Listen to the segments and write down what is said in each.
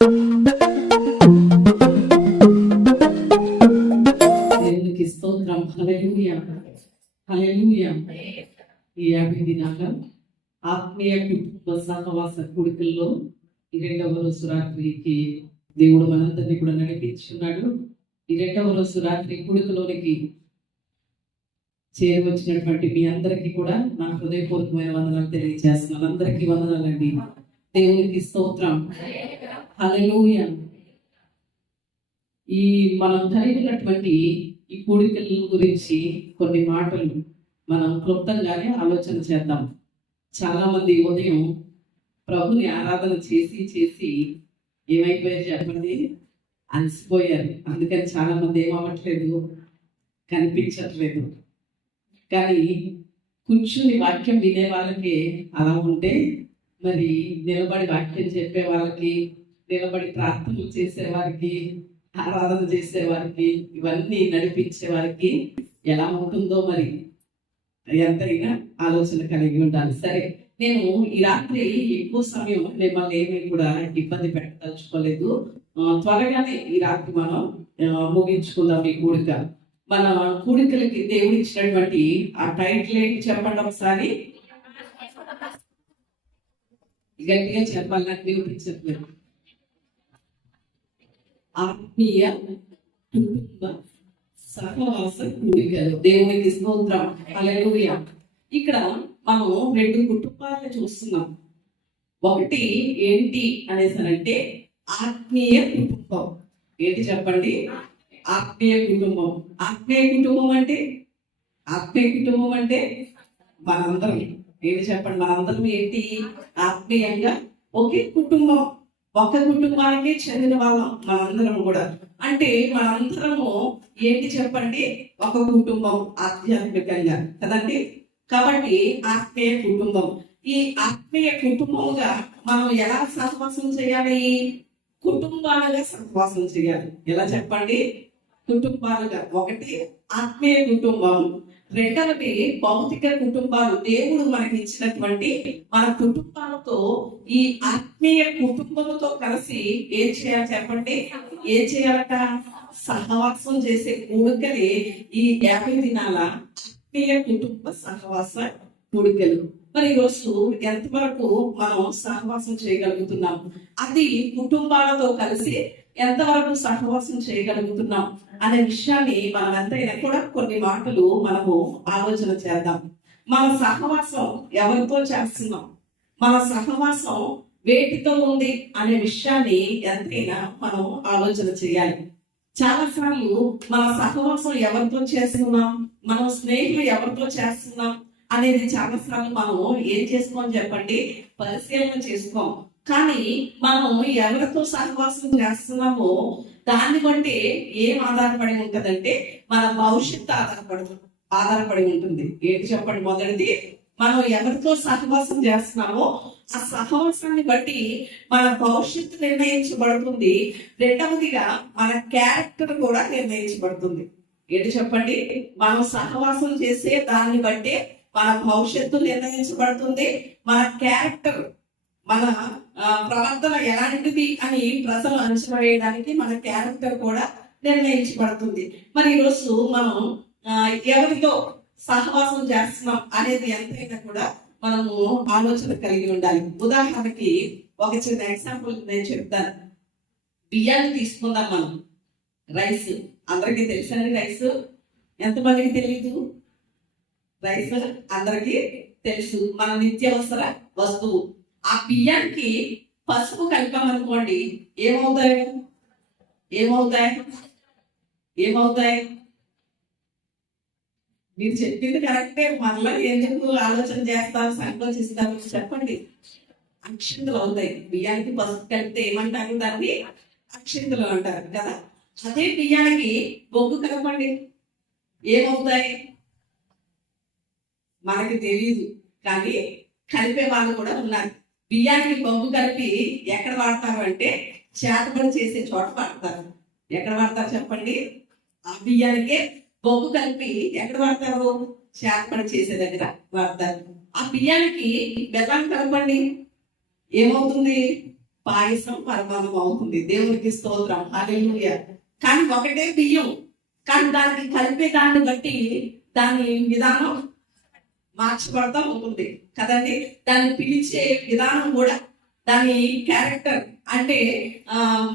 దేవునికి స్తోత్రం. హల్లెలూయా, హల్లెలూయా. ఈ 50 దినాల ఆత్మీయ కుటుంబ సహవాస కూడికల్లో ఈ 2వ రోజు రాత్రికి దేవుడు మనందరినీ కూడా నడిపించున్నాడు. ఈ 2వ రోజు రాత్రి కూడికలోనికి చేరవచ్చినటువంటి మీ అందరికీ కూడా నా హృదయపూర్వకమైన వందనాలు తెలియజేస్తున్నాను. అందరికీ వందనాలండి. దేవునికి స్తోత్రం. హల్లెలూయా. ఈ మనం కలిగినటువంటి ఈ కూడికల గురించి కొన్ని మాటలు మనం క్లుప్తంగానే ఆలోచన చేద్దాం. చాలా మంది ఉదయం ప్రభుని ఆరాధన చేసి చేసి ఏమైపోయారు చెప్పండి, అలసిపోయారు. అందుకని చాలా మంది ఏమవ్వట్లేదు, కనిపించట్లేదు. కానీ కూర్చుని వాక్యం వినే వాళ్ళకి అలా ఉంటే, మరి నిలబడి వాక్యం చెప్పే వాళ్ళకి, నిలబడి ప్రార్థనలు చేసేవారికి, ఆరాధన చేసేవారికి, ఇవన్నీ నడిపించే వారికి ఎలా ఉంటుందో మరి ఎంతైనా ఆలోచన కలిగి ఉండాలి. సరే, నేను ఈ రాత్రి ఎక్కువ సమయం మిమ్మల్ని ఏమీ కూడా ఇబ్బంది పెట్టదలుచుకోలేదు. త్వరగానే ఈ రాత్రి మనం ముగించుకుందాం ఈ కూడిక. మన కూడికలకి దేవుడు ఇచ్చినటువంటి ఆ టైటిల్ ఏంటి చెప్పండి ఒకసారి. గట్టిగా చెప్పాలి, నాకు వినిపించట్లేదు. ఆత్మీయ కుటుంబ సహవాస కూడికలు. దేవునికి స్తోత్రం. హల్లెలూయా. ఇక్కడ మనం 2 కుటుంబాలను చూస్తున్నాం. ఒకటి ఏంటి అనేసనంటే ఆత్మీయ కుటుంబం. ఏంటి చెప్పండి? ఆత్మీయ కుటుంబం. ఆత్మీయ కుటుంబం అంటే మనందరం. ఏంటి చెప్పండి? మనందరం ఏంటి? ఆత్మీయంగా ఒకే కుటుంబం, ఒక కుటుంబానికి చెందిన వాళ్ళం మనందరం కూడా. అంటే మనందరము ఏంటి చెప్పండి? ఒక కుటుంబం ఆధ్యాత్మికంగా కదండి. కాబట్టి ఆత్మీయ కుటుంబం. ఈ ఆత్మీయ కుటుంబముగా మనం ఎలా సహవాసం చేయాలి? కుటుంబాలుగా సహవాసం చేయాలి. ఎలా చెప్పండి? కుటుంబాలుగా. ఒకటి ఆత్మీయ కుటుంబం, రెండవది భౌతిక కుటుంబాలు. దేవుడు మనకి ఇచ్చినటువంటి మన కుటుంబాలతో, ఈ ఆత్మీయ కుటుంబంతో కలిసి ఏం చేయాలి చెప్పండి? ఏం చేయాలట? సహవాసం చేసే కూడికలే ఈ 50 దినాల ఆత్మీయ కుటుంబ సహవాస కూడికలు. మరి ఈరోజు ఎంతవరకు మనం సహవాసం చేయగలుగుతున్నాం? అది కుటుంబాలతో కలిసి ఎంతవరకు సహవాసం చేయగలుగుతున్నాం అనే విషయాన్ని మనం ఎంతైనా కూడా కొన్ని మాటలు మనము ఆలోచన చేద్దాం. మన సహవాసం ఎవరితో చేస్తున్నాం, మన సహవాసం వేటితో ఉంది అనే విషయాన్ని ఎంతైనా మనం ఆలోచన చేయాలి. చాలా సార్లు మన సహవాసం ఎవరితో చేస్తున్నాం, మనం స్నేహితులు ఎవరితో చేస్తున్నాం అనేది చాలా సార్లు మనం ఏం చేసుకోం చెప్పండి? పరిశీలన చేసుకోం. కానీ మనం ఎవరితో సహవాసం చేస్తున్నామో దాన్ని బట్టి ఏం ఆధారపడి ఉంటుందంటే మన భవిష్యత్తు ఆధారపడి ఉంటుంది. ఏంటి చెప్పండి? మొదటిది, మనం ఎవరితో సహవాసం చేస్తున్నామో ఆ సహవాసాన్ని బట్టి మన భవిష్యత్తు నిర్ణయించబడుతుంది. రెండవదిగా మన క్యారెక్టర్ కూడా నిర్ణయించబడుతుంది. ఏంటి చెప్పండి? మనం సహవాసం చేసే దాన్ని బట్టి మన భవిష్యత్తు నిర్ణయించబడుతుంది. మన క్యారెక్టర్, మన ప్రవర్తన ఎలాంటిది అని ప్రజలు అంచనా వేయడానికి మన క్యారెక్టర్ కూడా నిర్ణయించబడుతుంది. మరి ఈరోజు మనం ఎవరితో సహవాసం చేస్తున్నాం అనేది ఎంతైనా కూడా మనము ఆలోచన కలిగి ఉండాలి. ఉదాహరణకి ఒక చిన్న ఎగ్జాంపుల్ నేను చెప్తాను. బియ్యాన్ని తీసుకుందాం. మనం రైస్ అందరికీ తెలుసండి. రైస్ ఎంతమందికి తెలియదు? రైస్ అందరికీ తెలుసు, మన నిత్యావసర వస్తువు. ఆ బియ్యానికి పసుపు కలిపామనుకోండి, ఏమవుతాయి? మీరు చెప్పింది కరెక్టే, మళ్ళీ ఎందుకు ఆలోచన చేస్తారు, సంకోచిస్తారు? చెప్పండి. అక్షింతలు అవుతాయి. బియ్యానికి పసుపు కలిపితే ఏమంటారు? దాన్ని అక్షింతలు అంటారు కదా. అదే బియ్యానికి బొగ్గు కలపండి, ఏమవుతాయి? మనకి తెలియదు, కానీ కలిపే వాళ్ళు కూడా ఉన్నారు. బియ్యానికి బొగ్గు కలిపి ఎక్కడ వాడతారు అంటే చేతపడి చేసే చోట వాడతారు. ఎక్కడ వాడతారు చెప్పండి? ఆ బియ్యానికే బొగ్గు కలిపి ఎక్కడ వాడతారు? చేతపడి చేసే దగ్గర వాడతారు. ఆ బియ్యానికి బెల్లం కలపండి, ఏమవుతుంది? పాయసం పరమాన్నం అవుతుంది. దేవునికి స్తోత్రం, హల్లెలూయా. కానీ ఒకటే బియ్యం, కానీ దానికి కలిపే దాన్ని బట్టి దాని విధానం మార్చబడతా ఉంటుంది కదండి. దాన్ని పిలిచే విధానం కూడా, దాని క్యారెక్టర్ అంటే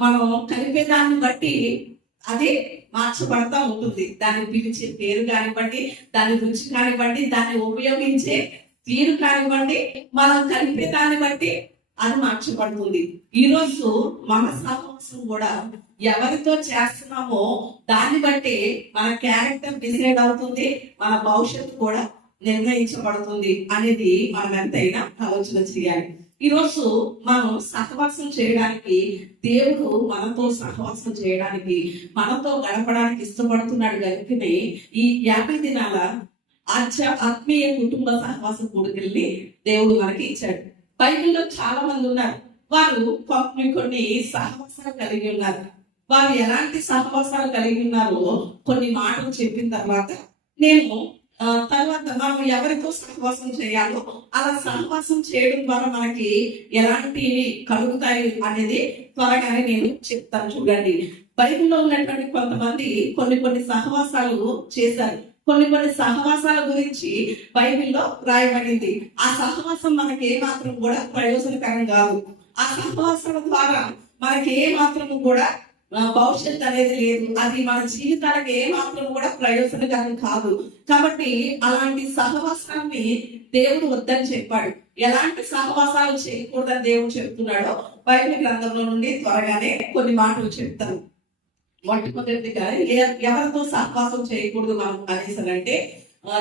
మనం కలిపే దాన్ని బట్టి అది మార్చబడతా ఉంటుంది. దాన్ని పిలిచే పేరు కానివ్వండి, దాని రుచి కానివ్వండి, దాన్ని ఉపయోగించే తీరు కానివ్వండి, మనం కలిపే దాన్ని బట్టి అది మార్చబడుతుంది. ఈ రోజు మన సహవాసం కూడా ఎవరితో చేస్తున్నామో దాన్ని బట్టి మన క్యారెక్టర్ డిసైడ్ అవుతుంది, మన భవిష్యత్తు కూడా నిర్ణయించబడుతుంది అనేది మనం ఎంతైనా ఆలోచన చేయాలి. ఈ రోజు మనం సహవాసం చేయడానికి, దేవుడు మనతో సహవాసం చేయడానికి, మనతో గడపడానికి ఇష్టపడుతున్నాడు కనుకనే ఈ 50 దినాల ఆత్మీయ కుటుంబ సహవాస కూడికల్ని దేవుడు మనకి ఇచ్చాడు. బైబిల్లో చాలా మంది ఉన్నారు, వారు కొన్ని సహవాసాలు కలిగి ఉన్నారు. వారు ఎలాంటి సహవాసాలు కలిగి ఉన్నారో కొన్ని మాటలు చెప్పిన తర్వాత నేను తర్వాత మనం ఎవరితో సహవాసం చేయాలో, అలా సహవాసం చేయడం ద్వారా మనకి ఎలాంటివి కలుగుతాయి అనేది త్వరగానే నేను చెప్తాను. చూడండి, బైబిల్లో ఉన్నటువంటి కొంతమంది కొన్ని సహవాసాలు చేశారు. కొన్ని సహవాసాల గురించి బైబిల్లో రాయబడింది. ఆ సహవాసం మనకి ఏ మాత్రం కూడా ప్రయోజనకరం కాదు. ఆ సహవాసాల ద్వారా మనకి ఏ మాత్రం కూడా భవిష్యత్తు అనేది లేదు. అది మన జీవితాలకు ఏ మాత్రం కూడా ప్రయోజనకరం కాదు. కాబట్టి అలాంటి సహవాసాన్ని దేవుడు వద్దని చెప్పాడు. ఎలాంటి సహవాసాలు చేయకూడదని దేవుడు చెప్తున్నాడో బైబిల్ గ్రంథంలో నుండి త్వరగానే కొన్ని మాటలు చెప్తాను. మొట్టమొదటిగా ఎవరితో సహవాసం చేయకూడదు మనం అనేసరంటే,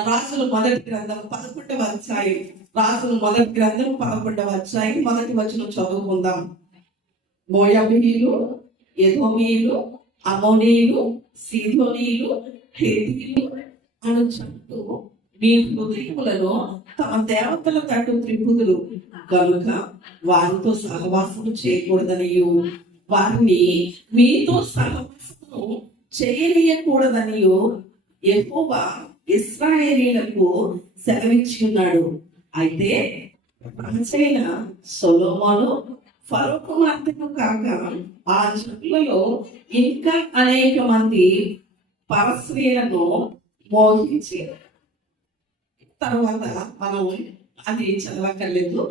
రాసుల మొదటి గ్రంథం 11వ అధ్యాయం, రాసుల మొదటి గ్రంథం 11వ అధ్యాయం మొదటి వచనం చదువుకుందాం. మోయాబీయులు, ఎదోమీయులు, అమోనీయులు, సీదోనీయులు, హెత్తీయులు అనుచట్టు మీ హృదయములను తమ దేవతల తట్టు త్రిపుదురు కనుక వారితో సహవాసం చేయకూడదనియు, వారిని మీతో సహవాసము చేయనీయకూడదనియు యెహోవా ఇశ్రాయేలీయులకు సెలవిచ్చి ఉన్నాడు. అయితే రాజైన సొలొమోను ఫరో కుమార్తెను కాక ఆ జనులలో ఇంకా అనేక మంది పరస్త్రీలను మోహించి, తర్వాత మనం అది చదవక్కర్లేదు.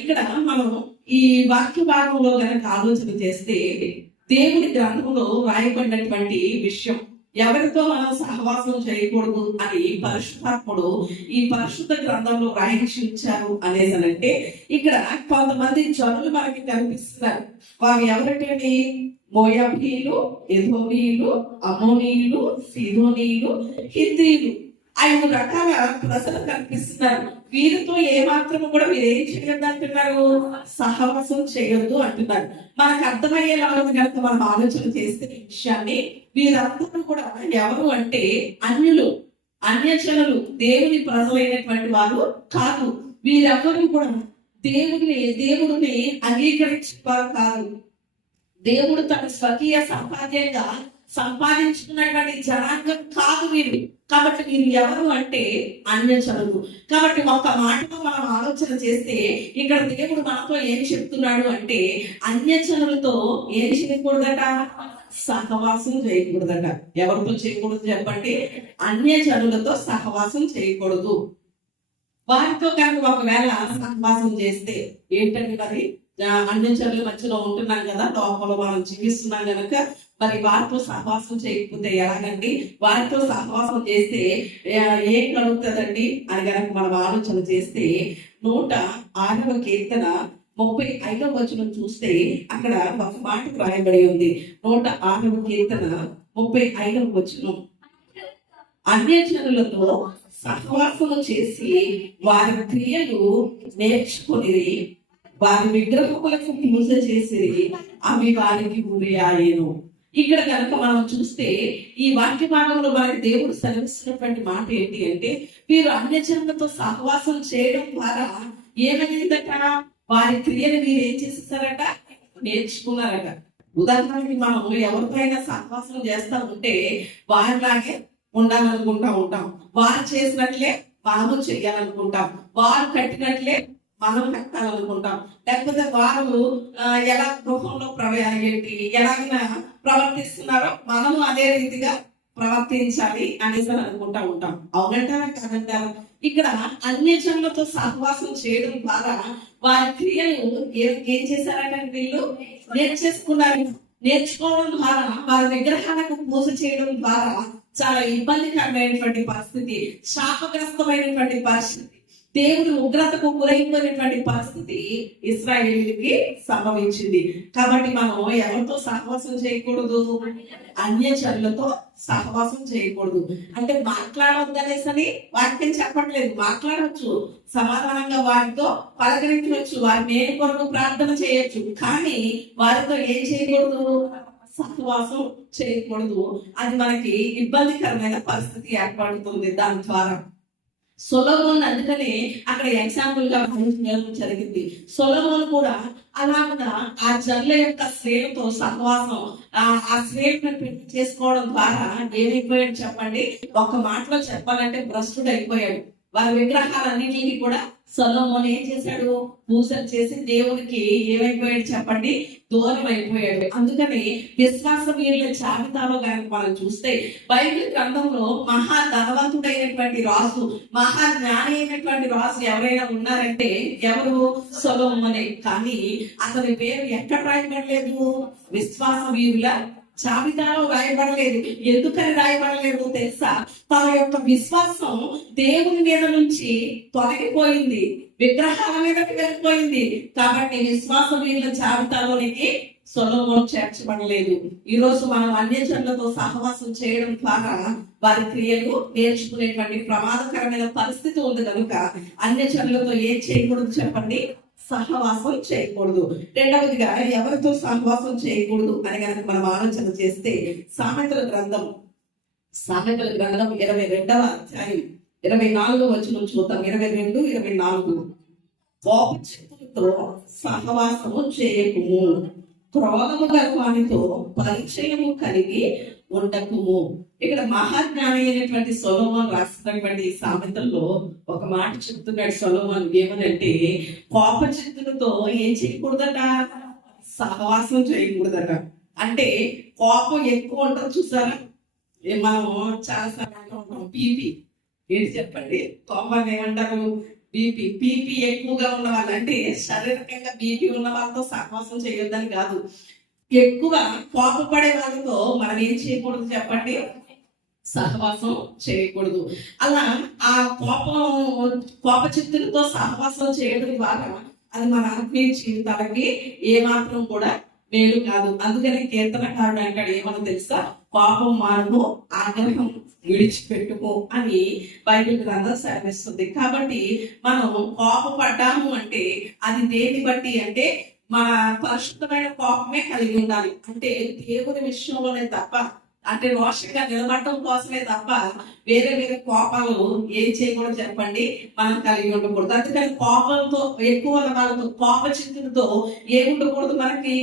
ఇక్కడ మనం ఈ వాక్య భాగంలో కనుక ఆలోచన చేస్తే, దేవుని గ్రంథంలో రాయబడినటువంటి విషయం, ఎవరితో మనం సహవాసం చేయకూడదు అని పరిశుద్ధాత్ముడు ఈ పరిశుద్ధ గ్రంథంలో రాయించి ఉంచారు అనేసనంటే, ఇక్కడ కొంతమంది జనులు మనకి కనిపిస్తున్నారు. వారు ఎవరంటే మోయాబీయులు, ఎదోమీయులు, అమోనీయులు, సీదోనీయులు, హిత్తీయులు, 5 రకాల ప్రజలు కనిపిస్తున్నారు. వీరితో ఏ మాత్రము కూడా మీరు ఏం చేయొద్దు అంటున్నారు, సహవాసం చేయొద్దు అంటున్నారు. మనకు అర్థమయ్యేలా కనుక మనం ఆలోచన చేస్తే విషయాన్ని, వీరందరూ కూడా ఎవరు అంటే అన్యులు, అన్యజనులు, దేవుని ప్రజలైనటువంటి వారు కాదు. వీరెవ్వరూ కూడా దేవుడిని అంగీకరించేవారు కాదు. దేవుడు తన స్వకీయ సంపాద్యంగా సంపాదించుకున్నటువంటి జనాంగం కాదు వీరు. కాబట్టి వీరు ఎవరు అంటే అన్యజనులు. కాబట్టి ఒక మాటలో మనం ఆలోచన చేస్తే, ఇక్కడ దేవుడు మనతో ఏం చెప్తున్నాడు అంటే, అన్యజనులతో ఏం చేయకూడదట, సహవాసం చేయకూడదట. ఎవరితో చేయకూడదు చెప్పండి, అన్యజనులతో సహవాసం చేయకూడదు. వారితో కనుక ఒకవేళ సహవాసం చేస్తే ఏంటంటే, మరి అన్యజనుల మధ్యలో ఉంటున్నాం కదా, లోపల మనం జీవిస్తున్నాం కనుక మరి వారితో సహవాసం చేయకపోతే ఎలాగండి, వారితో సహవాసం చేస్తే ఏం కలుగుతుందండి అని కనుక మనం ఆలోచన చేస్తే, 106వ కీర్తన 35వ వచనం చూస్తే అక్కడ ఒక మాట రాయబడి ఉంది. 106వ కీర్తన 35వ వచనం, అన్యజనులతో సహవాసము చేసి వారి క్రియలు నేర్చుకుని వారి విగ్రహములకు పూజ చేసి అవి వారికి ఉరి ఆయెను. ఇక్కడ కనుక మనం చూస్తే ఈ వాక్య భాగంలో మనకి దేవుడు సెలవిస్తున్నటువంటి మాట ఏంటి అంటే, వీరు అన్యజనులతో సహవాసం చేయడం ద్వారా ఏమైందట, వారి క్రియలు వీరు ఏం చేసేసారట, నేర్చుకున్నారట. ఉదాహరణకి మనం ఎవరిపైనా సహవాసం చేస్తా ఉంటే వారిలాగే ఉండాలనుకుంటా ఉంటాం. వారు చేసినట్లే మనము చెయ్యాలనుకుంటాం. వారు కట్టినట్లే మనం పెట్టాలనుకుంటాం. లేకపోతే వారు ఎలా గృహంలో ఏంటి ఎలాగైనా ప్రవర్తిస్తున్నారో మనము అదే రీతిగా ప్రవర్తించాలి అనేసి అనుకుంటా ఉంటాం. అవునంటారా కాదంటారా? ఇక్కడ అన్యజనులతో సహవాసం చేయడం ద్వారా వారి క్రియలు ఏం చేశారంటే వీళ్ళు నేర్చేసుకున్నారు. నేర్చుకోవడం ద్వారా వారి విగ్రహాలకు పూజ చేయడం ద్వారా చాలా ఇబ్బందికరమైనటువంటి పరిస్థితి, శాపగ్రస్తమైనటువంటి పరిస్థితి, దేవుడి ఉగ్రతకు గురైపోయినటువంటి పరిస్థితి ఇశ్రాయేలుకి సంభవించింది. కాబట్టి మనం ఎవరితో సహవాసం చేయకూడదు? అన్యజనులతో సహవాసం చేయకూడదు. అంటే మాట్లాడవద్దనేసని వాక్యం చెప్పట్లేదు, మాట్లాడవచ్చు, సమాధానంగా వారితో పలకరించవచ్చు, వారి మేలు కొరకు ప్రార్థన చేయొచ్చు. కానీ వారితో ఏం చేయకూడదు? సహవాసం చేయకూడదు. అది మనకి ఇబ్బందికరమైన పరిస్థితి ఏర్పడుతుంది. దాని ద్వారా సొలొమోన్ అందుకని అక్కడ ఎగ్జాంపుల్ గా జరిగింది. సొలొమోన్ కూడా అలాగా ఆ జనుల యొక్క స్త్రీలతో సహవాసం, ఆ స్త్రీలను చేసుకోవడం ద్వారా ఏమైపోయాడు చెప్పండి? ఒక మాటలో చెప్పాలంటే భ్రష్టుడు అయిపోయాడు. వారి విగ్రహాలన్నింటినీ కూడా సొలొమోన్ ఏం చేశాడు? పూజలు చేసి దేవుడికి ఏమైపోయాడు చెప్పండి? దూరం అయిపోయాడు. అందుకని విశ్వాస వీరుల జాబితాలో కనుక మనం చూస్తే బైబిల్ గ్రంథంలో మహా ధనవంతుడైనటువంటి రాజు, మహా జ్ఞాని అయినటువంటి రాజు ఎవరైనా ఉన్నారంటే ఎవరు? సొలొమోనే. కానీ అతని పేరు ఎక్కడ రాయబడలేదు? విశ్వాస వీరుల జాబితాలో రాయబడలేదు. ఎందుకని రాయబడలేదు తెలుసా? తన యొక్క విశ్వాసం దేవుని మీద నుంచి తొలగిపోయింది, విగ్రహాల మీదకి వెళ్ళిపోయింది. కాబట్టి విశ్వాస వీరుల జాబితాలోనికి సొలొమోన్ చేర్చబడలేదు. ఈ రోజు మనం అన్యజనులతో సహవాసం చేయడం ద్వారా వారి క్రియలు నేర్చుకునేటువంటి ప్రమాదకరమైన పరిస్థితి ఉంది. కనుక అన్యజనులతో ఏం చేయకూడదు చెప్పండి? సహవాసం చేయకూడదు. రెండవదిగా ఎవరితో సహవాసం చేయకూడదు అని కనుక మనం ఆలోచన చేస్తే సామెతల గ్రంథం 22వ అధ్యాయం 24వ వచనం చూద్దాం. 22, 24. కోపచిత్తులతో సహవాసము చేయకుము, క్రోధము గల వానితో పరిచయము కలిగి ఉండకుము. ఇక్కడ మహాజ్ఞాని అయినటువంటి సొలొమోన్ రాసినటువంటి సామెతల్లో ఒక మాట చెప్తున్నాడు సొలొమోన్. ఏమనంటే కోపచిత్తులతో ఏం చేయకూడదట? సహవాసం చేయకూడదట. అంటే కోపం ఎక్కువ ఉంటుంది చూసారా? మనం చాలా సార్లు ఉంటాం బీపీ. ఏంటి చెప్పండి? కోపాన్ని ఏమంటారు? బీపీ ఎక్కువగా ఉన్న వాళ్ళు, అంటే శారీరకంగా బీపీ ఉన్న వాళ్ళతో సహవాసం చేయొద్దని కాదు, ఎక్కువ కోపపడే వాళ్ళతో మనం ఏం చేయకూడదు చెప్పండి? సహవాసం చేయకూడదు. అలా ఆ కోపచిత్తులతో సహవాసం చేయడం ద్వారా అది మన ఆత్మీయ జీవితాలకి ఏమాత్రం కూడా మేలు కాదు. అందుకని కీర్తనకారుడు అంటాడు, ఏమని తెలుసా? కోపం మాను, ఆగ్రహం విడిచిపెట్టుకో అని బైబిల్ గ్రంథం సెలవిస్తుంది. కాబట్టి మనం కోపపడ్డాము అంటే అది దేన్ని బట్టి అంటే మన పరిశుద్ధమైన కోపమే కలిగి ఉండాలి. అంటే దేవుని విషయంలోనే తప్ప, అంటే రోషంగా నిలబడటం కోసమే తప్ప వేరే వేరే కోపాలు ఏం చేయకూడదు చెప్పండి? మనం కలిగి ఉండకూడదు. అందుకని కోపంతో ఎక్కువ వాళ్ళతో, కోపచిత్తులతో ఏముండకూడదు? మనకి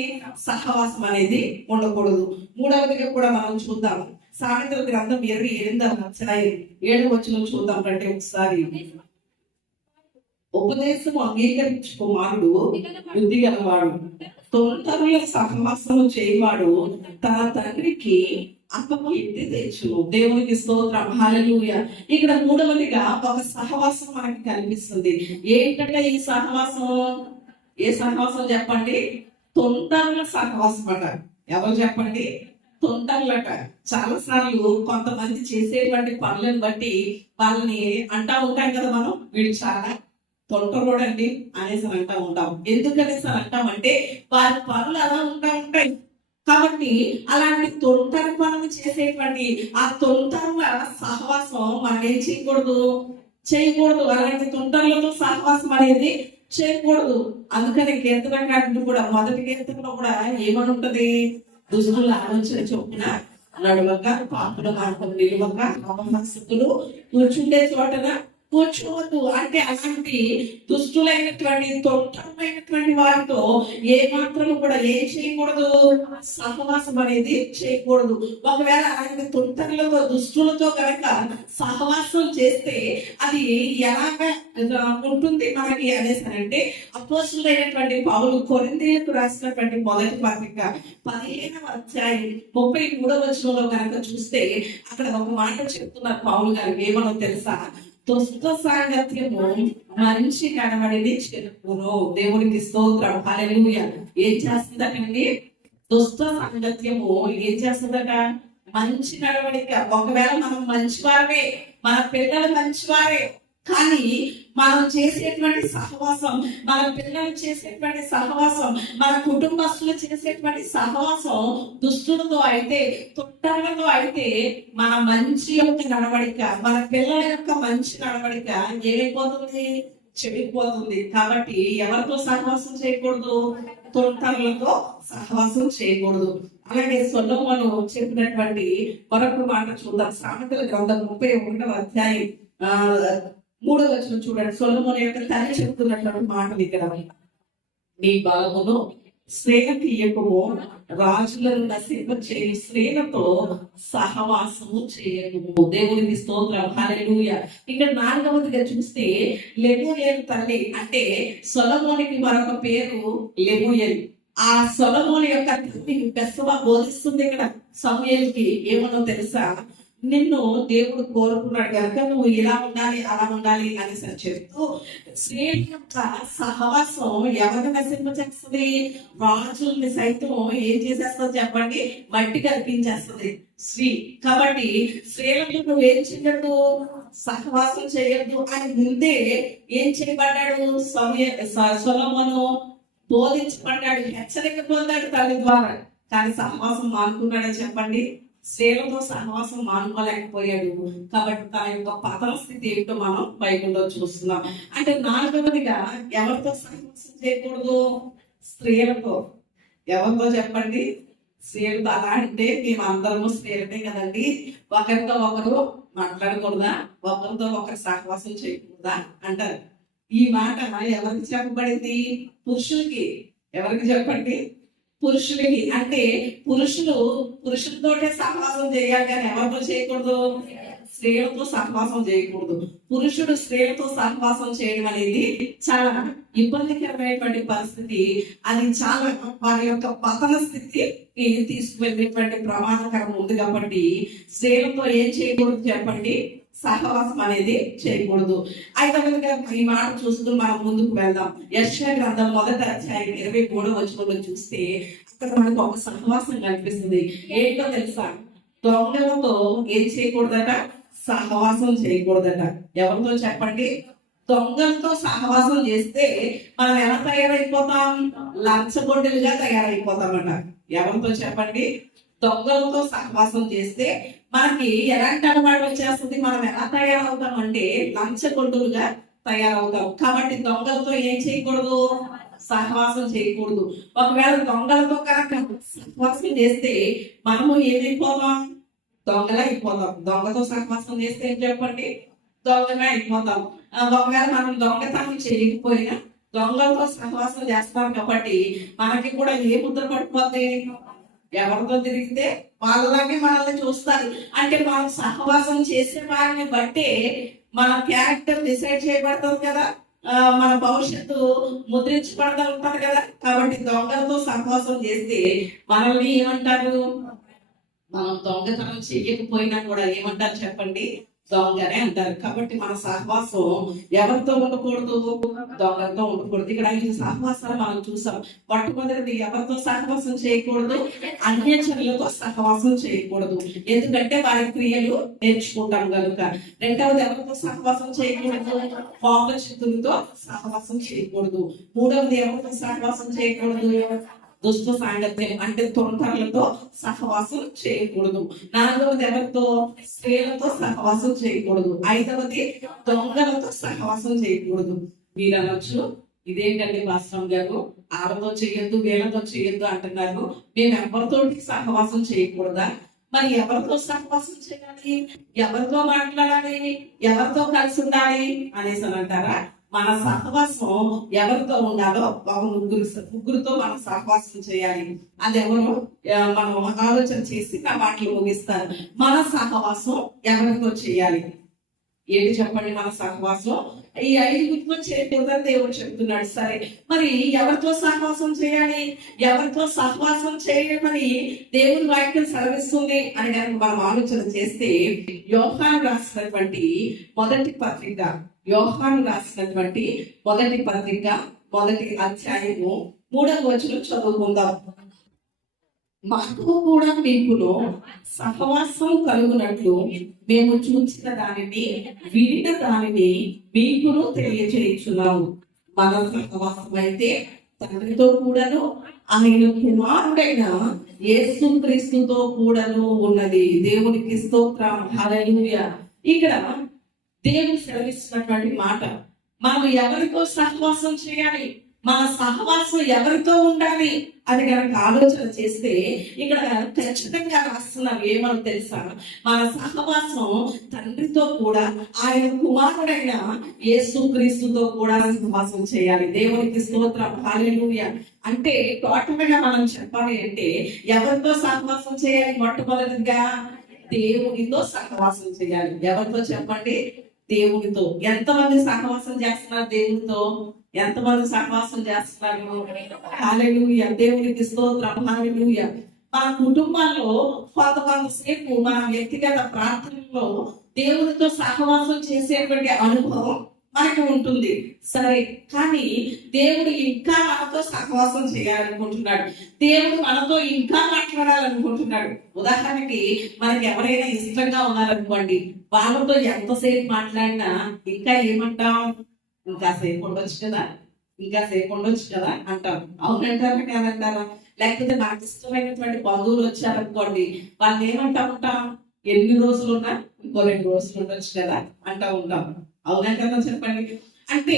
సహవాసం అనేది ఉండకూడదు. మూడవదిగా కూడా మనం చూద్దాం. సామెతల గ్రంథం 28వ అధ్యాయం 7వ వచనం చూద్దాం. అంటే ఒకసారి ఉపదేశము అంగీకరించు కుమారుడు బుద్ధి గలవాడు, తొందరల సహవాసము చేయవాడు తన తండ్రికి అపకీర్తి తెచ్చును. దేవునికి స్తోత్రం, హల్లెలూయా. ఇక్కడ మూడవదిగా ఒక సహవాసం మనకి కనిపిస్తుంది. ఏంటంటే ఈ సహవాసం, ఏ సహవాసం చెప్పండి? తొందరల సహవాసం అట. ఎవరు చెప్పండి? తొందరలట. చాలా సార్లు కొంతమంది చేసేటువంటి పనులను బట్టి వాళ్ళని అంటా ఉంటాం కదా, మనం వీడు చాలా తొంటరోడండి అనేసి అంటా ఉంటాం. ఎందుకనేసి అంటామంటే వారి పనులు అలా ఉంటాయి. కాబట్టి అలాంటి తొంటర పనులు చేసేటువంటి ఆ తొంటరుల సహవాసం మనం ఏం చేయకూడదు. అలాంటి తొంటరులతో సహవాసం అనేది చేయకూడదు. అందుకని కీర్తనకారుడు కూడా మొదటి కీర్తనలో కూడా ఏమని ఉంటది? దుష్టుల ఆలోచన చొప్పున నడవక, పాపుల మార్గం నిలవక, అపహాసకులు కూర్చుండే చోటన కూర్చోవద్దు. అంటే అలాంటి దుష్టులైనటువంటి తొంటమైనటువంటి వారితో ఏ మాత్రం కూడా ఏం చేయకూడదు, సహవాసం అనేది చేయకూడదు. ఒకవేళ అలాంటి తొంటలతో దుష్టులతో కనుక సహవాసం చేస్తే అది ఎలాగ ఉంటుంది మనకి అనేసానంటే, అపోస్తులైనటువంటి పౌలు కొరింథీయులకు రాసినటువంటి మొదటి పత్రిక 15వ అధ్యాయం 33వ వచనంలో కనుక చూస్తే అక్కడ ఒక మాట చెప్తున్నారు పౌలు గారు. ఏమనో తెలుసా? దుష్ట సాంగత్యము మంచి నడవడిని చెరుపును. దేవునికి స్తోత్రం, హల్లెలూయా. ఏం చేస్తుందటండి? దుష్ట సాంగత్యము ఏం చేస్తుందట? మంచి నడవడిక. ఒకవేళ మనం మంచివారే, మన పిల్లలు మంచివారే, కానీ మనం చేసేటువంటి సహవాసం, మన పిల్లలు చేసేటువంటి సహవాసం, మన కుటుంబస్తులు చేసేటువంటి సహవాసం దుష్టులతో అయితే, తుట్టాలతో అయితే మన మంచి యొక్క నడవడిక, మన పిల్లల యొక్క మంచి నడవడిక ఏమైపోతుంది? చెడిపోతుంది. కాబట్టి ఎవరితో సహవాసం చేయకూడదు? తొంటరులతో సహవాసం చేయకూడదు. అలాగే సొలొమోను చెప్పినటువంటి మరొక మాట చూద్దాం. సామెతల గ్రంథం 31వ అధ్యాయం 3వ వచనం చూడండి. సొలొమోను యొక్క తల్లి చెప్తున్నటువంటి మాటలు ఇక్కడ. నీ బలమును స్త్రీలకు ఇయ్యకము, రాజులను నశింపచేయి స్త్రీలతో సహవాసము చేయకము. దేవునికి స్తోత్రం, హల్లెలూయా. ఇక్కడ 4వదిగా చూస్తే లెమూయేలు తల్లి, అంటే సొలొమోనుకి మరొక పేరు లెమూయేలు. ఆ సొలొమోను యొక్క తల్లి బెత్షెబా బోధిస్తుంది ఇక్కడ సమూయేలుకి. ఏమనో తెలుసా? నిన్ను దేవుడు కోరుకున్నాడు కనుక నువ్వు ఇలా ఉండాలి, అలా ఉండాలి అనేసి చెప్తూ, స్త్రీ యొక్క సహవాసం ఎవరిని నశింపచేస్తుంది? రాజుల్ని సైతం ఏం చేసేస్తుంది చెప్పండి? మట్టి కల్పించేస్తుంది స్త్రీ. కాబట్టి స్త్రీలకు నువ్వు ఏం చేయద్దు, సహవాసం చేయొద్దు అని ముందే ఏం చేయబడ్డాడు? సొలొమోను బోధించబడ్డాడు, హెచ్చరిక పొందాడు తల్లి ద్వారా. కానీ సహవాసం మానుకున్నాడని చెప్పండి? స్త్రీలతో సహవాసం మానుకోలేకపోయాడు. కాబట్టి తన యొక్క పతన స్థితి ఏంటో మనం బైబిల్లో చూస్తున్నాం. అంటే 4వదిగా ఎవరితో సహవాసం చేయకూడదు? స్త్రీలతో. ఎవరితో చెప్పండి? స్త్రీలతో. అలా అంటే మేము అందరము స్త్రీలనే కదండి, ఒకరితో ఒకరు మాట్లాడకూడదా, ఒకరితో ఒకరు సహవాసం చేయకూడదా అంటారు. ఈ మాట ఎవరికి చెప్పబడింది? పురుషులకి. ఎవరికి చెప్పండి? పురుషులకి. అంటే పురుషులతోటే సహవాసం చేయాలి, కానీ ఎవరితో చేయకూడదు? స్త్రీలతో సహవాసం చేయకూడదు. పురుషుడు స్త్రీలతో సహవాసం చేయడం అనేది చాలా ఇబ్బందికరమైనటువంటి పరిస్థితి. అది చాలా వారి యొక్క పతన స్థితికి తీసుకువెళ్ళేటువంటి ప్రమాదకరం ఉంది. కాబట్టి స్త్రీలతో ఏం చేయకూడదు చెప్పండి? సహవాసం అనేది చేయకూడదు. అయితే ఈ మాట చూస్తూ మనం ముందుకు వెళ్దాం. యెషయా గ్రంథం 1వ అధ్యాయం 23వ వచనంలో చూస్తే అక్కడ మనకు ఒక సహవాసం కనిపిస్తుంది. ఏంటో తెలుసా? దొంగలతో ఏం చేయకూడదట? సహవాసం చేయకూడదట. ఎవరితో చెప్పండి? దొంగలతో సహవాసం చేస్తే మనం ఎలా తయారైపోతాం? లంచగొండలుగా తయారైపోతామట. ఎవరితో చెప్పండి? దొంగలతో సహవాసం చేస్తే మనకి ఎలాంటి అలవాటు వచ్చేస్తుంది? మనం ఎలా తయారవుతాం అంటే లంచగొండులుగా తయారవుతాం. కాబట్టి దొంగలతో ఏం చేయకూడదు? సహవాసం చేయకూడదు. ఒకవేళ దొంగలతో కనుక సహవాసం చేస్తే మనము ఏమైపోతాం? దొంగలా అయిపోతాం. దొంగతో సహవాసం చేస్తే ఏం చెప్పండి? దొంగగా అయిపోతాం. ఒకవేళ మనం దొంగతనం చేయకపోయినా దొంగలతో సహవాసం చేస్తాం కాబట్టి మనకి కూడా ఏ ముద్ర పడిపోతే, ఎవరితో తిరిగితే వాళ్ళలాగే మనల్ని చూస్తారు. అంటే మనం సహవాసం చేసే వారిని బట్టే మన క్యారెక్టర్ డిసైడ్ చేయబడతారు కదా, మన భవిష్యత్తు ముద్రించబడతా ఉంటారు కదా. కాబట్టి దొంగలతో సహవాసం చేస్తే మనల్ని ఏమంటారు? మనం దొంగతనం చేయకపోయినా కూడా ఏమంటారు చెప్పండి? దొంగనే అంటారు. కాబట్టి మన సహవాసం ఎవరితో ఉండకూడదు? దొంగలతో ఉండకూడదు. ఇక్కడ 5 సహవాసాలు మనం చూసాం. మొట్టమొదటిది ఎవరితో సహవాసం చేయకూడదు? అన్యజనులతో సహవాసం చేయకూడదు. ఎందుకంటే వారి క్రియలు నేర్చుకుంటాం కనుక. రెండవది ఎవరితో సహవాసం చేయకూడదు? కోపచిత్తులతో సహవాసం చేయకూడదు. మూడవది ఎవరితో సహవాసం చేయకూడదు? దుష్ట సాంగత్యం, అంటే తొంటరులతో సహవాసం చేయకూడదు. 4వది ఎవరితో? స్త్రీలతో సహవాసం చేయకూడదు. 5వది దొంగలతో సహవాసం చేయకూడదు. మీరు అనొచ్చు, ఇదేంటండి పాస్టర్ గారు, ఆడతో చేయొద్దు వీళ్ళతో చేయొద్దు అంటున్నారు, మేము ఎవరితోటి సహవాసం చేయకూడదా? మరి ఎవరితో సహవాసం చేయాలి, ఎవరితో మాట్లాడాలి, ఎవరితో కలిసి ఉండాలి అనేసి అని అంటారా? మన సహవాసం ఎవరితో ఉండాలో ఒక ముగ్గురితో మనం సహవాసం చేయాలి. అదెవరు మనం ఆలోచన చేసి నా మాటలు ముగిస్తాను. మన సహవాసం ఎవరితో చేయాలి? ఏంటి చెప్పండి? మన సహవాసం ఈ 5 గుర్తులు చేయకూడదని దేవుడు చెప్తున్నాడు. సరే, మరి ఎవరితో సహవాసం చేయాలి, ఎవరితో సహవాసం చేయమని దేవుని వాక్యం సెలవిస్తుంది అని కనుక మనం ఆలోచన చేస్తే, యోహాను రాసినటువంటి మొదటి పత్రిక, యోహాను రాసినటువంటి మొదటి పత్రిక 1వ అధ్యాయము 3వ వచనం చదువుకుందాం. మాకు కూడా మీకును సహవాసం కలుగునట్లు మేము చూసిన దానిని, వినిన దానిని మీకును తెలియజేయుచున్నాము. మన సహవాసం అయితే తండ్రితో కూడాను ఆయన కుమారుడైన యేసుక్రీస్తుతో కూడాను ఉన్నది. దేవునికి స్తోత్రం, హల్లెలూయా. ఇక్కడ దేవుడు సెలవిస్తున్నటువంటి మాట, మనం ఎవరితో సహవాసం చేయాలి, మన సహవాసం ఎవరితో ఉండాలి అని కనుక ఆలోచన చేస్తే ఇక్కడ ఖచ్చితంగా రాస్తున్నాం. ఏమని తెలుసా? మన సహవాసం తండ్రితో కూడా ఆయన కుమారుడైన యేసుక్రీస్తుతో కూడా సహవాసం చేయాలి. దేవునికి స్తోత్రం, హల్లెలూయా. అంటే టోటల్ గా మనం చెప్పాలి అంటే ఎవరితో సహవాసం చేయాలి? మొట్టమొదటిగా దేవునితో సహవాసం చేయాలి. ఎవరితో చెప్పండి? దేవునితో. ఎంతమంది సహవాసం చేస్తున్నారు దేవునితో? ఎంతమంది సహవాసం చేస్తున్నారు? హల్లెలూయా, దేవునికి స్తోత్రం, హల్లెలూయా. మన కుటుంబాల్లో కొంతసేపు మన వ్యక్తిగత ప్రార్థనలో దేవునితో సహవాసం చేసేటువంటి అనుభవం మనకు ఉంటుంది. సరే, కానీ దేవుడు ఇంకా మనతో సహవాసం చేయాలనుకుంటున్నాడు. దేవుడు మనతో ఇంకా మాట్లాడాలనుకుంటున్నాడు. ఉదాహరణకి మనకి ఎవరైనా ఇష్టంగా ఉన్నారనుకోండి, వాళ్ళతో ఎంతసేపు మాట్లాడినా ఇంకా ఏమంటాం? ఇంకా సేపు ఉండొచ్చు కదా, ఇంకా సేపు ఉండొచ్చు కదా అంటాం. అవునంటారా కాదంటారా? లేకపోతే నాకు ఇష్టమైనటువంటి బంధువులు వచ్చారనుకోండి, వాళ్ళు ఏమంటా ఉంటాం? ఎన్ని రోజులున్నా ఇంకో 2 రోజులు ఉండొచ్చు కదా అంటా ఉంటాం. అవునంటారా చెప్పండి? అంటే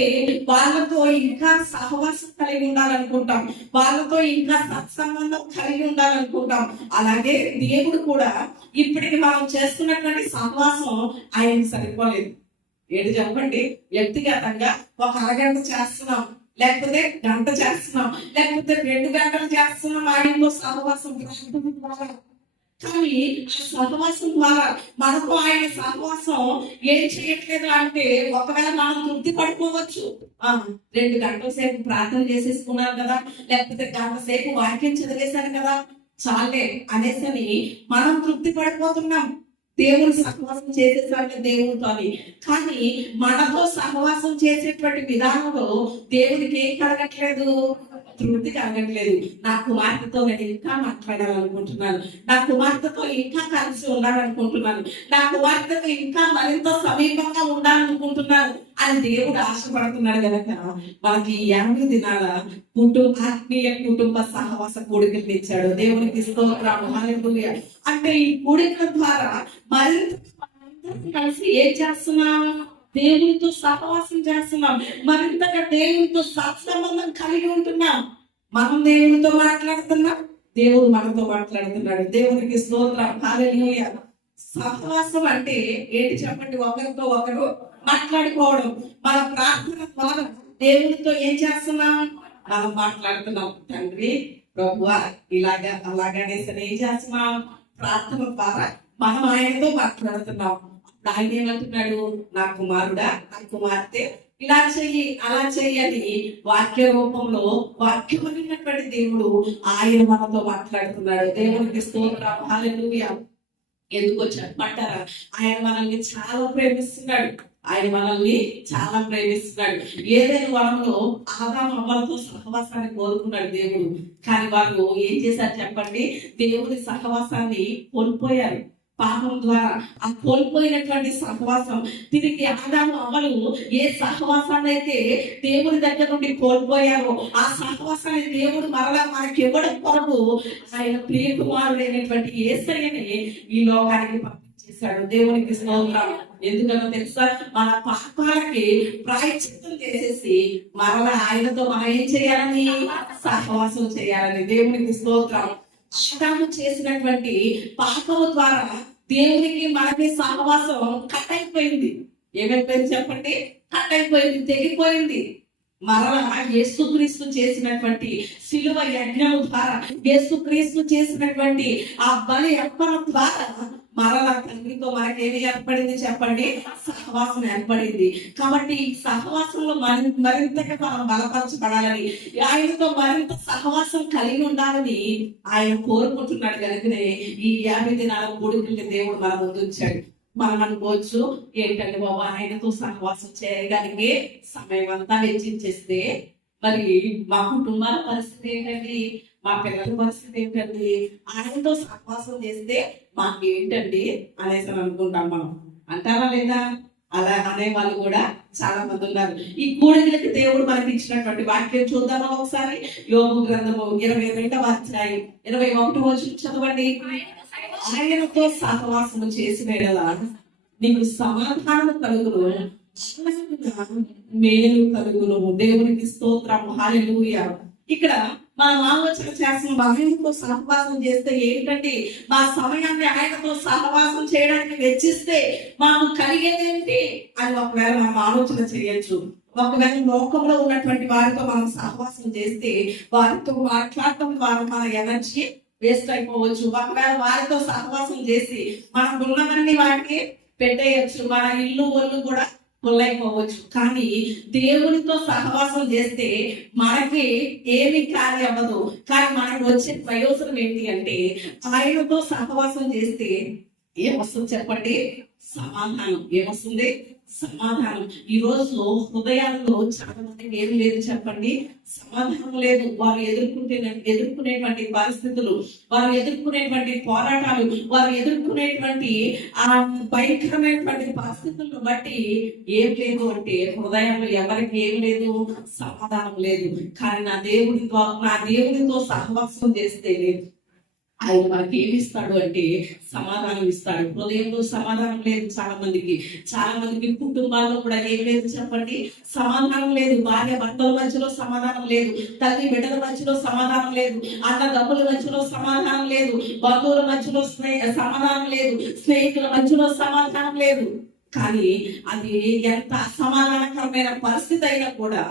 వాళ్ళతో ఇంకా సహవాసం కలిగి ఉండాలనుకుంటాం, వాళ్ళతో ఇంకా సత్సంబంధం కలిగి ఉండాలనుకుంటాం. అలాగే దేవుడు కూడా ఇప్పటికి మనం చేస్తున్నటువంటి సహవాసం ఆయనకి సరిపోలేదు. ఏంటి చెప్పండి? వ్యక్తిగతంగా ఒక అరగంట చేస్తున్నాం, లేకపోతే గంట చేస్తున్నాం, లేకపోతే 2 గంటలు చేస్తున్నాం ఆయనతో సహవాసం. కానీ ఆ సహవాసం ద్వారా మనకు ఆయన సహవాసం ఏం చేయట్లేదు అంటే, ఒకవేళ మనం తృప్తి పడిపోవచ్చు. 2 గంటల సేపు ప్రార్థన చేసేసుకున్నారు కదా, లేకపోతే గంట సేపు వాక్యం చదివేశారు కదా, చాలే అనేసని మనం తృప్తి పడిపోతున్నాం. దేవుడు సహవాసం చేసేటువంటి దేవుడితో అని. కానీ మనతో సహవాసం చేసేటువంటి విధానంలో దేవుడికి ఏం కలగట్లేదు? తృప్తి కలగట్లేదు. నా కుమార్తెతో నేను ఇంకా మాట్లాడాలనుకుంటున్నాను, నా కుమార్తెతో ఇంకా కలిసి ఉండాలనుకుంటున్నాను, నా కుమార్తెతో ఇంకా మరింత సమీపంగా ఉండాలనుకుంటున్నాను అని దేవుడు ఆశపడుతున్నాడు కనుక మనకి 50 దినాల ఆత్మీయ కుటుంబ సహవాస కూడికలు ఇచ్చాడు. దేవునికి స్తోత్రం, హల్లెలూయా. అంటే ఈ కూడికల ద్వారా మరింత కలిసి ఏం చేస్తున్నాం? దేవునితో సహవాసం చేస్తున్నాం, మరింతగా దేవునితో సత్సంబంధం కలిగి ఉంటున్నాం. మనం దేవునితో మాట్లాడుతున్నాం, దేవుడు మనతో మాట్లాడుతున్నాడు. దేవునికి స్తోత్రం, హల్లెలూయా. సహవాసం అంటే ఏంటి చెప్పండి? ఒకరితో ఒకరు మాట్లాడుకోవడం. మన ప్రార్థన ద్వారా దేవునితో ఏం చేస్తున్నాం? మనం మాట్లాడుతున్నాం. తండ్రి, ప్రభువా, ఇలాగా అలాగనేసి ఏం చేస్తున్నాం? ప్రార్థన ద్వారా మనం ఆయనతో మాట్లాడుతున్నాం. ఆయన ఏమంటున్నాడు? నా కుమారుడా, నా కుమార్తె, ఇలా చెయ్యి, అలా చెయ్యి అని వాక్య రూపంలో వాక్యమైనటువంటి దేవుడు ఆయన మనతో మాట్లాడుతున్నాడు. దేవునికి స్తోత్రం, హల్లెలూయా. ఎందుకో చెప్పమంటారా? ఆయన మనల్ని చాలా ప్రేమిస్తున్నాడు. ఆయన మనల్ని చాలా ప్రేమిస్తున్నాడు. ఏదైనా వరంలో ఆదాము అవ్వలతో సహవాసాన్ని కోరుకున్నాడు దేవుడు. కానీ వాళ్ళు ఏం చేశారు చెప్పండి? దేవుడి సహవాసాన్ని కోల్పోయారు. పాపం ద్వారా ఆ కోల్పోయినటువంటి సహవాసం తిరిగి ఆదాము అవ్వలు ఏ సహవాసాన్ని అయితే దేవుడి దగ్గర నుండి కోల్పోయారో ఆ సహవాసాన్ని దేవుడు మరలా మనకి ఇవ్వడం కొరకు ఆయన ప్రియ కుమారుడైనటువంటి యేసయ్యని ఈ లోకానికి పంపించేశాడు. దేవునికి స్తోత్రం. ఎందుకనో తెలుసా? మన పాపాలకి ప్రాయశ్చిత్తం చేసేసి మరలా ఆయనతో మనం ఏం చేయాలని? సహవాసం చేయాలని. దేవునికి స్తోత్రం. ఆదాము చేసినటువంటి పాపము ద్వారా దేవునికి మనకి సహవాసం కట్ అయిపోయింది. ఏమైపోయింది చెప్పండి? కట్ అయిపోయింది, తెగిపోయింది. మరలా యేసుక్రీస్తు చేసినటువంటి శిలువ యజ్ఞం ద్వారా, యేసుక్రీస్తు చేసినటువంటి ఆ బలి అర్పణ ద్వారా మరలా తండ్రితో మనకేమి ఏర్పడింది చెప్పండి? సహవాసం ఏర్పడింది. కాబట్టి ఈ సహవాసంలో మరింతగా మనం బలపరచబడాలని, ఆయనతో మరింత సహవాసం కలిగి ఉండాలని ఆయన కోరుకుంటున్నాడు. కనుకనే ఈ 50 దినాల కొడుకుల్ని దేవుడు మన ముందు ఉంచాడు. మనం అనుకోవచ్చు, ఏంటంటే బాబా ఆయనతో సహవాసం చేయగలిగే సమయం అంతా వెచ్చించేస్తే మరి మా కుటుంబాల పరిస్థితి ఏంటండి, మా పిల్లల పరిస్థితి ఏంటండి, ఆయనతో సహవాసం చేస్తే మాకేంటండి అనేసి అనుకుంటాం మనం. అంటారా లేదా? అలా అనే వాళ్ళు కూడా చాలా మంది ఉన్నారు. ఈ కూడికలకి దేవుడు మనకి ఇచ్చినటువంటి వాక్యం చూద్దామా ఒకసారి? యోబు గ్రంథము 22వ అధ్యాయం 21వ వచనం చదవండి. ఆయనతో సహవాసము చేసిన యెడల నీకు సమాధానం కలుగును, మేలు కలుగును. దేవునికి స్తోత్రం, హల్లెలూయా. ఇక్కడ మనం ఆలోచన చేస్తున్నాం, ఆయనతో సహవాసం చేస్తే ఏంటంటే మా సమయాన్ని ఆయనతో సహవాసం చేయడానికి వెచ్చిస్తే మాకు కలిగేదేంటి అని ఒకవేళ మనం ఆలోచన చేయొచ్చు. ఒకవేళ లోకంలో ఉన్నటువంటి వారితో మనం సహవాసం చేస్తే వారితో మాట్లాడటం ద్వారా మన ఎనర్జీ వేస్ట్ అయిపోవచ్చు. ఒకవేళ వారితో సహవాసం చేసి మనం ఉన్నవన్నీ వాటికి పెట్టేయచ్చు, మన ఇల్లు ఒళ్ళు కూడా కొల్లైపోవచ్చు. కానీ దేవునితో సహవాసం చేస్తే మనకి ఏమి కాని అవ్వదు. కానీ మనకు వచ్చే ప్రయోజనం ఏంటి అంటే, ఆయనతో సహవాసం చేస్తే ఏమొస్తుంది చెప్పండి? సమాధానం. ఏమొస్తుంది? సమాధానం. ఈ రోజు హృదయాల్లో చాలా మందికి ఏమి లేదు చెప్పండి? సమాధానం లేదు. వారు ఎదుర్కొనేటువంటి పరిస్థితులు, వారు ఎదుర్కొనేటువంటి పోరాటాలు, వారు ఎదుర్కొనేటువంటి ఆ భయంకరమైనటువంటి పరిస్థితులను బట్టి ఏం లేదు అంటే హృదయంలో ఎవరికి ఏం లేదు? సమాధానం లేదు. కానీ నా దేవునితో సహవాసం చేస్తే ఆయన మనకి ఏమి ఇస్తాడు అంటే సమాధానం ఇస్తాడు. హృదయంలో సమాధానం లేదు చాలా మందికి కుటుంబాల్లో కూడా ఏం లేదు చెప్పండి? సమాధానం లేదు. భార్య భర్తల మధ్యలో సమాధానం లేదు, తల్లి బిడ్డల మధ్యలో సమాధానం లేదు, అన్నదమ్ముల మధ్యలో సమాధానం లేదు, బంధువుల మధ్యలో సమాధానం లేదు, స్నేహితుల మధ్యలో సమాధానం లేదు. కానీ అది ఎంత అసమాధానకరమైన పరిస్థితి అయినా కూడా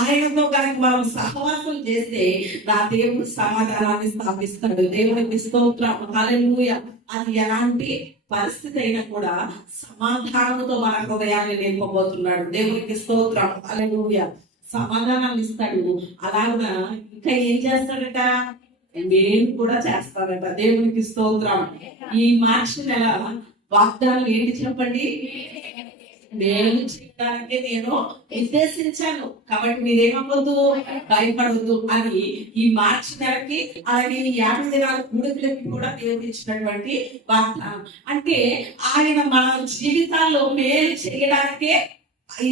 ఆయనతో కనుక మనం సహవాసం చేస్తే నా దేవుడు సమాధానాన్ని స్థాపిస్తాడు. దేవుడికి స్తోత్రం, హల్లెలూయా. అది ఎలాంటి పరిస్థితి అయినా కూడా సమాధానంతో మన హృదయాన్ని నింపబోతున్నాడు. దేవుడికి స్తోత్రం, హల్లెలూయా. సమాధానాన్ని ఇస్తాడు. అలాగా ఇంకా ఏం చేస్తాడట? మేలు కూడా చేస్తాడట. దేవునికి స్తోత్రం. ఈ మార్చి నెల వాగ్దానం ఏంటి చెప్పండి? మేలు చేయడానికే నేను ఉద్దేశించాను, కాబట్టి మీరేమవ్వద్దు, భయపడవద్దు అని ఈ మార్చి నెలకి, అలాగే ఈ 50 దినాల కూడికలకి కూడా దేవుడు ఇచ్చినటువంటి వాగ్దానం. అంటే ఆయన మన జీవితాల్లో మేలు చేయడానికే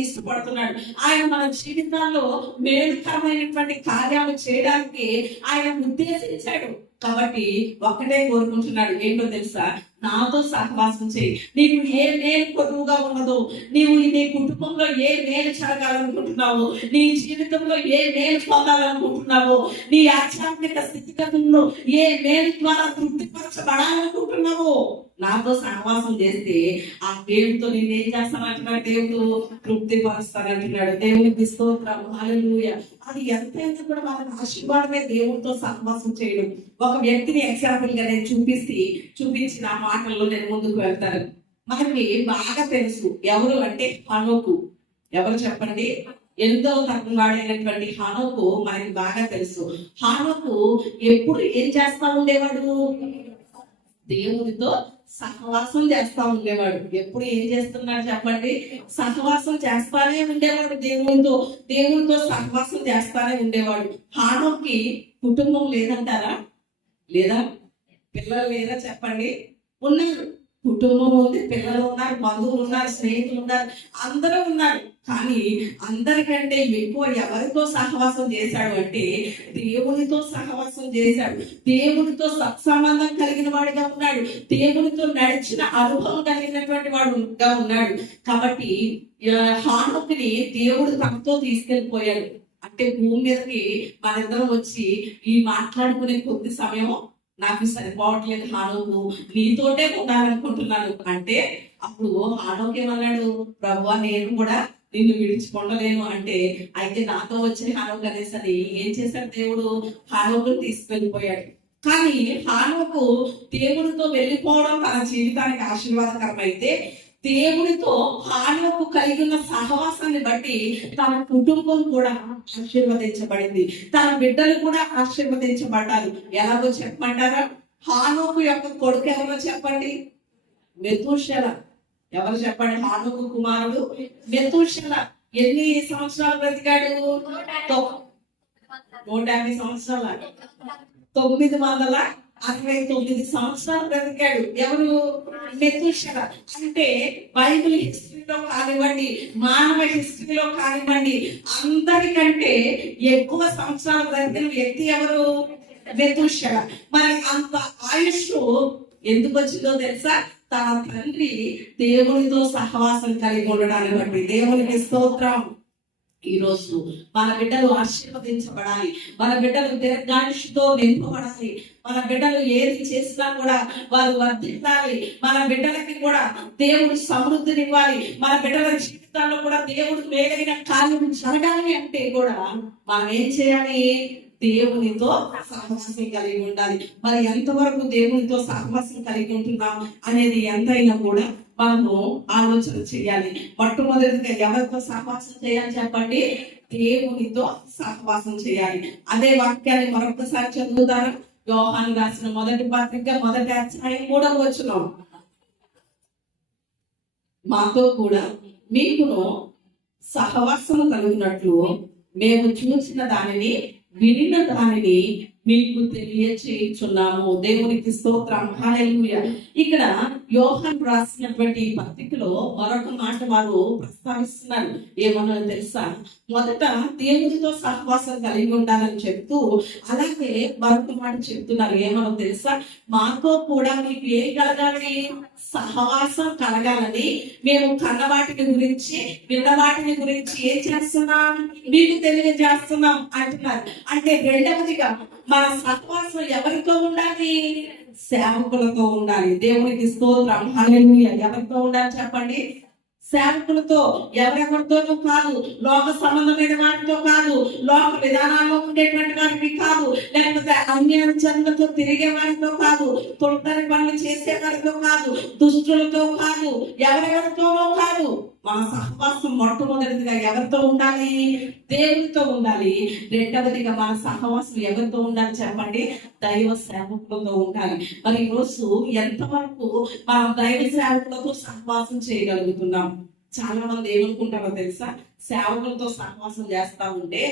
ఇష్టపడుతున్నాడు. ఆయన మన జీవితాల్లో మేలుకరమైనటువంటి కార్యాలు చేయడానికి ఆయన ఉద్దేశించాడు. కాబట్టి ఒక్కటే కోరుకుంటున్నాడు, ఏంటో తెలుసా? నాతో సహవాసం చేయి. నీకు ఏ మేలు కొద్దుగా ఉన్నదో, నీ కుటుంబంలో ఏ మేలు జరగాలనుకుంటున్నావో, నీ జీవితంలో ఏ మేలు పొందాలనుకుంటున్నావో, నీ ఆధ్యాత్మిక స్థితిగతుల్లో ఏ మేలు ద్వారా తృప్తిపరచబడాలనుకుంటున్నావో, నాతో సహవాసం చేస్తే ఆ దేవుడితో నేనేం చేస్తానంటున్నాడు? దేవుడు తృప్తిపరుస్తానంటున్నాడు. దేవునికి స్తోత్రం, హల్లెలూయా. అది ఎంతైనా కూడా మనకు ఆశీర్వాదమే దేవుడితో సహవాసం చేయడం. ఒక వ్యక్తిని ఎగ్జాంపుల్ గా నేను చూపించి నా మాటల్లో నేను ముందుకు వెళ్తాను. మనకి బాగా తెలుసు ఎవరు అంటే హనోకు. ఎవరు చెప్పండి? 8వ తరం వాడైనటువంటి హనోకు మనకి బాగా తెలుసు. హనోకు ఎప్పుడు ఏం చేస్తా ఉండేవాడు? దేవునితో సహవాసం చేస్తా ఉండేవాడు. ఎప్పుడు ఏం చేస్తున్నాడు చెప్పండి? సహవాసం చేస్తానే ఉండేవాడు. దేవునితో సహవాసం చేస్తానే ఉండేవాడు. హానోకి కుటుంబం లేదంటారా? లేదా? పిల్లలు లేదా చెప్పండి? ఉన్నారు. కుటుంబం ఉంది, పిల్లలు ఉన్నారు, బంధువులు ఉన్నారు, స్నేహితులు ఉన్నారు, అందరూ ఉన్నారు. కానీ అందరికంటే ఎక్కువ ఎవరితో సహవాసం చేశాడు అంటే దేవునితో సహవాసం చేశాడు. దేవునితో సత్సంబంధం కలిగిన వాడిగా ఉన్నాడు. దేవునితో నడిచిన అనుభవం కలిగినటువంటి వాడుగా ఉన్నాడు. కాబట్టి హానోకుని దేవుడు తనతో తీసుకెళ్ళిపోయాడు. అంటే భూమి మీదకి మనిద్దరం వచ్చి ఈ మాట్లాడుకునే కొద్ది సమయం నాకు సరిపోవట్లేదు హానోకు, నీతోటే ఉండాలనుకుంటున్నాను అంటే అప్పుడు హానోకు ఏమన్నాడు, ప్రభువా నేను కూడా నిన్ను విడిచిపోలేను అంటే, అయితే నాతో వచ్చే హానోకు అనేసరి ఏం చేశాడు దేవుడు, హానోకుని తీసుకెళ్ళిపోయాడు. కానీ హానోకు దేవుడితో వెళ్ళిపోవడం తన జీవితానికి ఆశీర్వాదకరమైతే, దేవుడితో హానోకు కలిగి ఉన్న సహవాసాన్ని బట్టి తన కుటుంబం కూడా ఆశీర్వదించబడింది, తన బిడ్డలు కూడా ఆశీర్వదించబడ్డారు. ఎలాగో చెప్పమంటారా? హానోకు యొక్క కొడుకు ఎవరో చెప్పండి, మెతూషెల. ఎవరు చెప్పండి? హానోకు కుమారుడు మెతూషెల. ఎన్ని సంవత్సరాలు బ్రతికాడు? 150 సంవత్సరాల 969 సంవత్సరాలు బ్రతికాడు. ఎవరు? మెతూషెల. అంటే బైబిల్ హిస్టరీలో కానివ్వండి, మానవ హిస్టరీలో కానివ్వండి, అందరికంటే ఎక్కువ సంవత్సరాలు బ్రతికిన వ్యక్తి ఎవరు? మెతూషెల. మరి అంత ఆయుష్ ఎందుకు వచ్చిందో తెలుసా? తన తండ్రి దేవునితో సహవాసం కలిగి ఉండడాన్ని బట్టి. దేవునికి స్తోత్రం. ఈ రోజు మన బిడ్డలు ఆశీర్వదించబడాలి, మన బిడ్డలు దీర్ఘాయుష్తో నింపబడాలి, మన బిడ్డలు ఏది చేసినా కూడా వారు వర్ధిల్లాలి, మన బిడ్డలకి కూడా దేవుడు సమృద్ధినివ్వాలి, మన బిడ్డల జీవితాల్లో కూడా దేవుడు మేలైన కార్యం జరగాలి అంటే కూడా మనం ఏం చేయాలి? దేవునితో సహవాసం కలిగి ఉండాలి. మరి ఎంతవరకు దేవునితో సహవాసం కలిగి ఉంటున్నాం అనేది ఎంతైనా కూడా మనము ఆలోచన చేయాలి. మొట్టమొదటిగా ఎవరితో సహవాసం చేయాలి చెప్పండి? దేవునితో సహవాసం చేయాలి. అదే వాక్యాన్ని మరొకసారి చదువుతారు. యోహాను రాసిన మొదటి పత్రిక 1వ అధ్యాయం 3వ వచనం. మాతో కూడా మీకును సహవాసము కలిగినట్లు మేము చూసిన దానిని, వినిన దానిని మీకు తెలియచేయుచున్నాము. దేవునికి స్తోత్రం. హల్లెలూయా. ఇక్కడ యోహాను రాసినటువంటి పత్రికలో మరొక మాట వారు ప్రస్తావిస్తున్నారు. ఏమన్నా తెలుసా? మొదట దేవునితో సహవాసం కలిగి ఉండాలని చెప్తూ, అలాగే మరొక మాట చెప్తున్నారు. ఏమన్నా తెలుసా? మాతో కూడా మీకు ఏం కలగాలి? సహవాసం కలగాలని మేము కన్న వాటిని గురించి, విన్న వాటిని గురించి ఏం చేస్తున్నాం? మీకు తెలియజేస్తున్నాం అంటున్నారు. అంటే రెండవదిగా మన సహవాసం ఎవరితో ఉండాలి? సేవకులతో ఉండాలి. దేవునికి స్తోత్రం. హల్లెలూయా. ఎవరితో ఉండాలి చెప్పండి? సేవకులతో. ఎవరెవరితోనూ కాదు, లోక సంబంధమైన వాటితో కాదు, లోక విధానాల్లో ఉండేటువంటి వారికి కాదు, లేకపోతే అన్య జన్మతో తిరిగే వారితో కాదు, తొందరి పనులు చేసే వారితో కాదు, దుష్టులతో కాదు, ఎవరెవరితోనో కాదు. మన సహవాసం మొట్టమొదటిగా ఎవరితో ఉండాలి? దేవునితో ఉండాలి. రెండవదిగా మన సహవాసం ఎవరితో ఉండాలి చెప్పండి? దైవ సేవకులతో ఉండాలి. మరి ఈరోజు ఎంతవరకు మనం దైవ సేవకులతో సహవాసం చేయగలుగుతున్నాం? చాలా మంది ఏమనుకుంటారో తెలుసా? సేవకులతో సహవాసం చేస్తా ఉంటే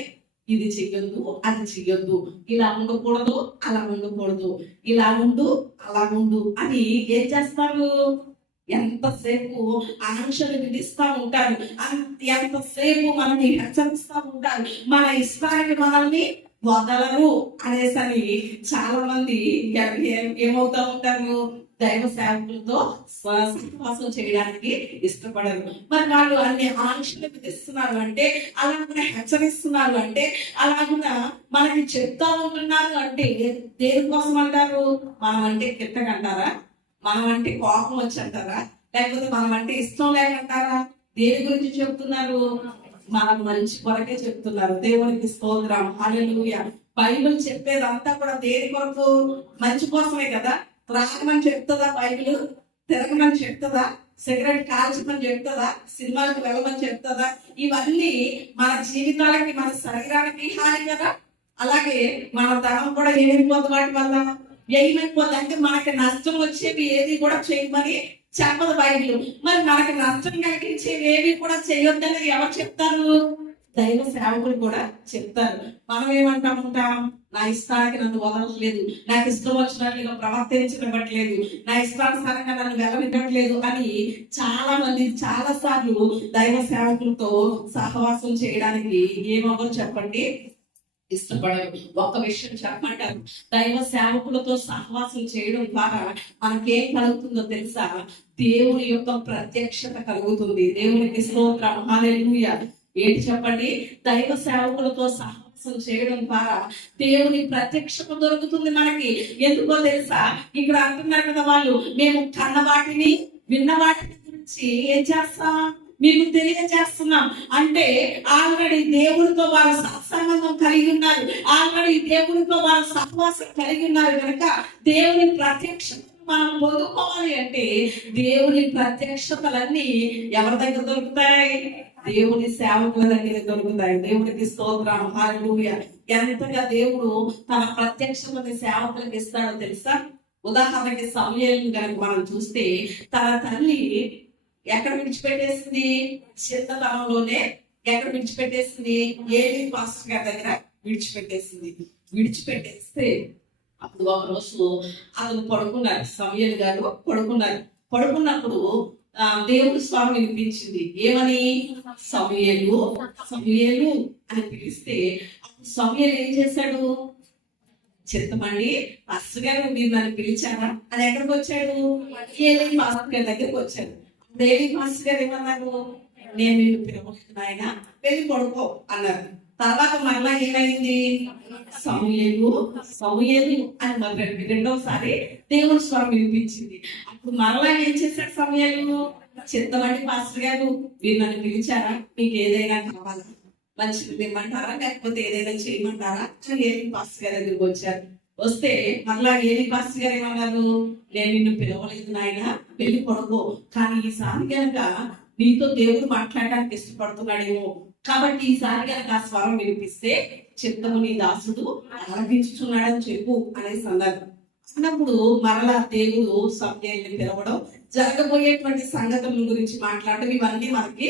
ఇది చెయ్యొద్దు, అది చెయ్యొద్దు, ఇలా ఉండకూడదు, అలా ఉండకూడదు, ఇలా ఉండు, అలా ఉండు అని ఏం చేస్తారు? ఎంతసేపు ఆంక్షలు విధిస్తా ఉంటారు, ఎంతసేపు మనల్ని హెచ్చరిస్తా ఉంటారు, మన ఇష్టానికి మనల్ని వదలరు అనేసరి చాలా మంది ఏమవుతా ఉంటారు? దైవ సేవకులతో సహవాసం చేయడానికి ఇష్టపడరు. మరి వాళ్ళు అన్ని ఆంక్షలు విధిస్తున్నారు అంటే, అలాగున హెచ్చరిస్తున్నారు అంటే, అలాగున మనకి చెప్తా ఉంటున్నారు అంటే దేనికోసం అంటారు? మనం అంటే కిట్టకంటారా? మనం అంటే కోపం వచ్చి అంటారా? లేకపోతే మనం అంటే ఇష్టం లేకంటారా? దేని గురించి చెప్తున్నారు? మనం మంచి కొరకే చెప్తున్నారు. దేవునికి స్తోత్రం. హల్లెలూయా. బైబిల్ చెప్పేదంతా కూడా దేని కొరకు? మంచి కోసమే కదా. త్రాగమని చెప్తుందా బైబిల్? తిరగమని చెప్తుందా? సిగరెట్ కాల్చమని చెప్తుందా? సినిమాలకు వెళ్ళమని చెప్తుందా? ఇవన్నీ మన జీవితాలకి, మన శరీరానికి హాని కదా. అలాగే మన ధనం కూడా ఏమైపోతుంది వాటి వల్ల? ఏమైపోతుంది అంటే మనకి నష్టం వచ్చేవి ఏది కూడా చేయమని చెప్పదు బైబిల్. మరి మనకి నష్టం కలిగించేవి ఏవి కూడా చేయొద్దని ఎవరు చెప్తారు? దైవ సేవకులు కూడా చెప్తారు. మనం ఏమంటా ఉంటాం? నా ఇష్టానికి నన్ను వదలట్లేదు, నాకు ఇష్టం వచ్చినట్లుగా ప్రవర్తించబట్టలేదు, నా ఇష్టానుసారంగా నన్ను వెళ్ళనివ్వట్లేదు అని చాలా మంది చాలా సార్లు దైవ సేవకులతో సహవాసం చేయడానికి ఏమవ్వరు చెప్పండి? ఇష్టపడరు. ఒక్క విషయం చెప్పమంటారు, దైవ సేవకులతో సహవాసం చేయడం ద్వారా మనకేం కలుగుతుందో తెలుసా? దేవుని యొక్క ప్రత్యక్షత కలుగుతుంది. దేవునికి స్తోత్రం. హల్లెలూయా. ఏంటి చెప్పండి? దైవ సేవకులతో సహవాసం సహవాసం చేయడం ద్వారా దేవుని ప్రత్యక్షత దొరుకుతుంది మనకి. ఎందుకో తెలుసా, ఇక్కడ అంటున్నారు కదా వాళ్ళు, మేము కన్న వాటిని విన్న వాటిని గురించి ఏం చేస్తాం, మీకు తెలియజేస్తున్నాం. అంటే ఆల్రెడీ దేవుడితో వారు సత్సంబంధం కలిగి ఉన్నారు, ఆల్రెడీ దేవుడితో వారు సహవాసం కలిగి ఉన్నారు కనుక దేవుని ప్రత్యక్షత మనం పొందుకోవాలి అంటే దేవుని ప్రత్యక్షతలన్నీ ఎవరి దగ్గర దొరుకుతాయి? దేవుని సేవకుల దగ్గర దొరుకుతాయి. దేవునికి స్తోత్రం, హల్లెలూయా. ఎంతగా దేవుడు తన ప్రత్యక్షతని సేవకులకు ఇస్తాడో తెలుసా? ఉదాహరణకి సమూయేలుని కనుక మనం చూస్తే, తన తల్లి ఎక్కడ విడిచిపెట్టేసింది? చిన్నతనంలోనే ఎక్కడ విడిచిపెట్టేసింది? ఏలీ పాస్టర్ గారి దగ్గర విడిచిపెట్టేస్తే అప్పుడు ఒక రోజు అతను పడుకున్నారు, సమూయేలు గారు పడుకున్నప్పుడు దేవుడు స్వరం వినిపించింది. ఏమని? సమూయేలు సమూయేలు అని పిలిస్తే అప్పుడు సమూయేలు ఏం చేశాడు? చిత్తమండి పాస్టర్ గారు, మీరు నన్ను పిలిచారా అని ఎక్కడికి వచ్చాడు? ఏలీ పాస్టర్ గారి దగ్గరికి వచ్చాడు. ఏలీ పాస్టర్ గారు ఏమన్నారు? నేను నిన్ను పిలవలేదు నాయన, వెళ్ళి పడుకో అన్నారు. తర్వాత మరలా ఏమైంది? సమూయేలు సమూయేలు అని మొదలెట్టి రెండోసారి దేవుని స్వరం వినిపించింది. అప్పుడు మరలా ఏం చేశాడు సమూయేలు? చిత్తమండి పాస్టర్ గారు, మీరు నన్ను పిలిచారా? మీకు ఏదైనా కావాలా? మంచిది తిమ్మంటారా, లేకపోతే ఏదైనా చేయమంటారా? ఏలీ పాస్టర్ గారి దగ్గరికి వచ్చారు. వస్తే మరలా ఏలీ పాస్టర్ గారు ఏమన్నారు? నేను నిన్ను పిలవలేదు నాయన, వెళ్ళి పడుకో. కానీ ఈసారి కనుక నీతో దేవుడు మాట్లాడడానికి ఇష్టపడుతున్నాడేమో, కాబట్టి ఈసారి కనుక ఆ స్వరం వినిపిస్తే చిత్తము నీ దాసుడు ఆలకించుచున్నాడని చెప్పు అనేసి అన్నారు. అన్నప్పుడు మరలా దేవుడు సమూయేలుని పిలవడం, జరగబోయేటువంటి సంగతుల గురించి మాట్లాడడం, ఇవన్నీ మనకి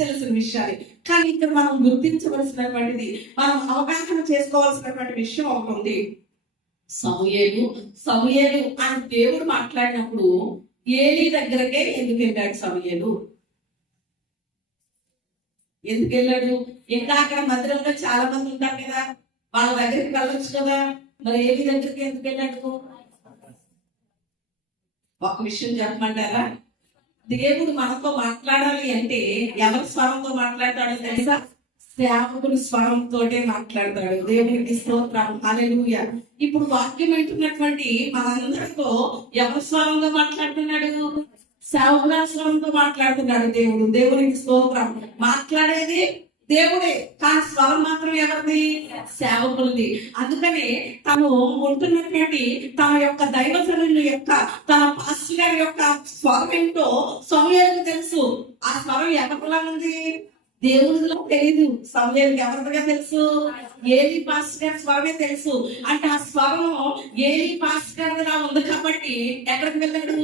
తెలిసిన విషయాలే. కానీ ఇక్కడ మనం గుర్తించవలసినటువంటిది, మనం అవగాహన చేసుకోవాల్సినటువంటి విషయం ఒకటి ఉంది. సమూయేలు సమూయేలు అని దేవుడు మాట్లాడినప్పుడు ఏలీ దగ్గరకే ఎందుకు వెళ్ళాడు సమూయేలు? ఎందుకు వెళ్ళాడు? ఇంకా అక్కడ మందిరంలో చాలా మంది ఉంటారు కదా, వాళ్ళ దగ్గరికి వెళ్ళొచ్చు కదా, మరి ఏలీ దగ్గరికి ఎందుకు వెళ్ళాడు? ఒక విషయం చెప్పమంటారా? దేవుడు మనతో మాట్లాడాలి అంటే ఎవరి స్వరంతో మాట్లాడతాడో తెలుసా? సేవకుని స్వరంతోటే మాట్లాడతాడు. దేవునికి స్తోత్రం, హల్లెలూయా. ఇప్పుడు వాక్యం వింటున్నటువంటి మనందరితో ఎవరి స్వరంతో మాట్లాడుతున్నాడు? సేవకుల స్వరంతో మాట్లాడుతున్నాడు దేవుడు. దేవునికి స్తోత్రం. మాట్లాడేది దేవుడే, కానీ స్వరం మాత్రం ఎవరిది? సేవకులది. అందుకనే తను ఉంటున్నటువంటి తన యొక్క దైవజనుల యొక్క, తన పాస్టర్ గారి యొక్క స్వరం ఏంటో సమూయేలుకు తెలుసు. ఆ స్వరం ఎవరిలా ఉంది? దేవుడిలో తెలియదు. సమూయేలుకి ఎవరిదిగా తెలుసు? ఏలీ పాస్టర్ గారి స్వరమే తెలుసు. అంటే ఆ స్వరం ఏలీ పాస్టర్ గారిలా ఉంది కాబట్టి ఎక్కడికి వెళ్ళాడు?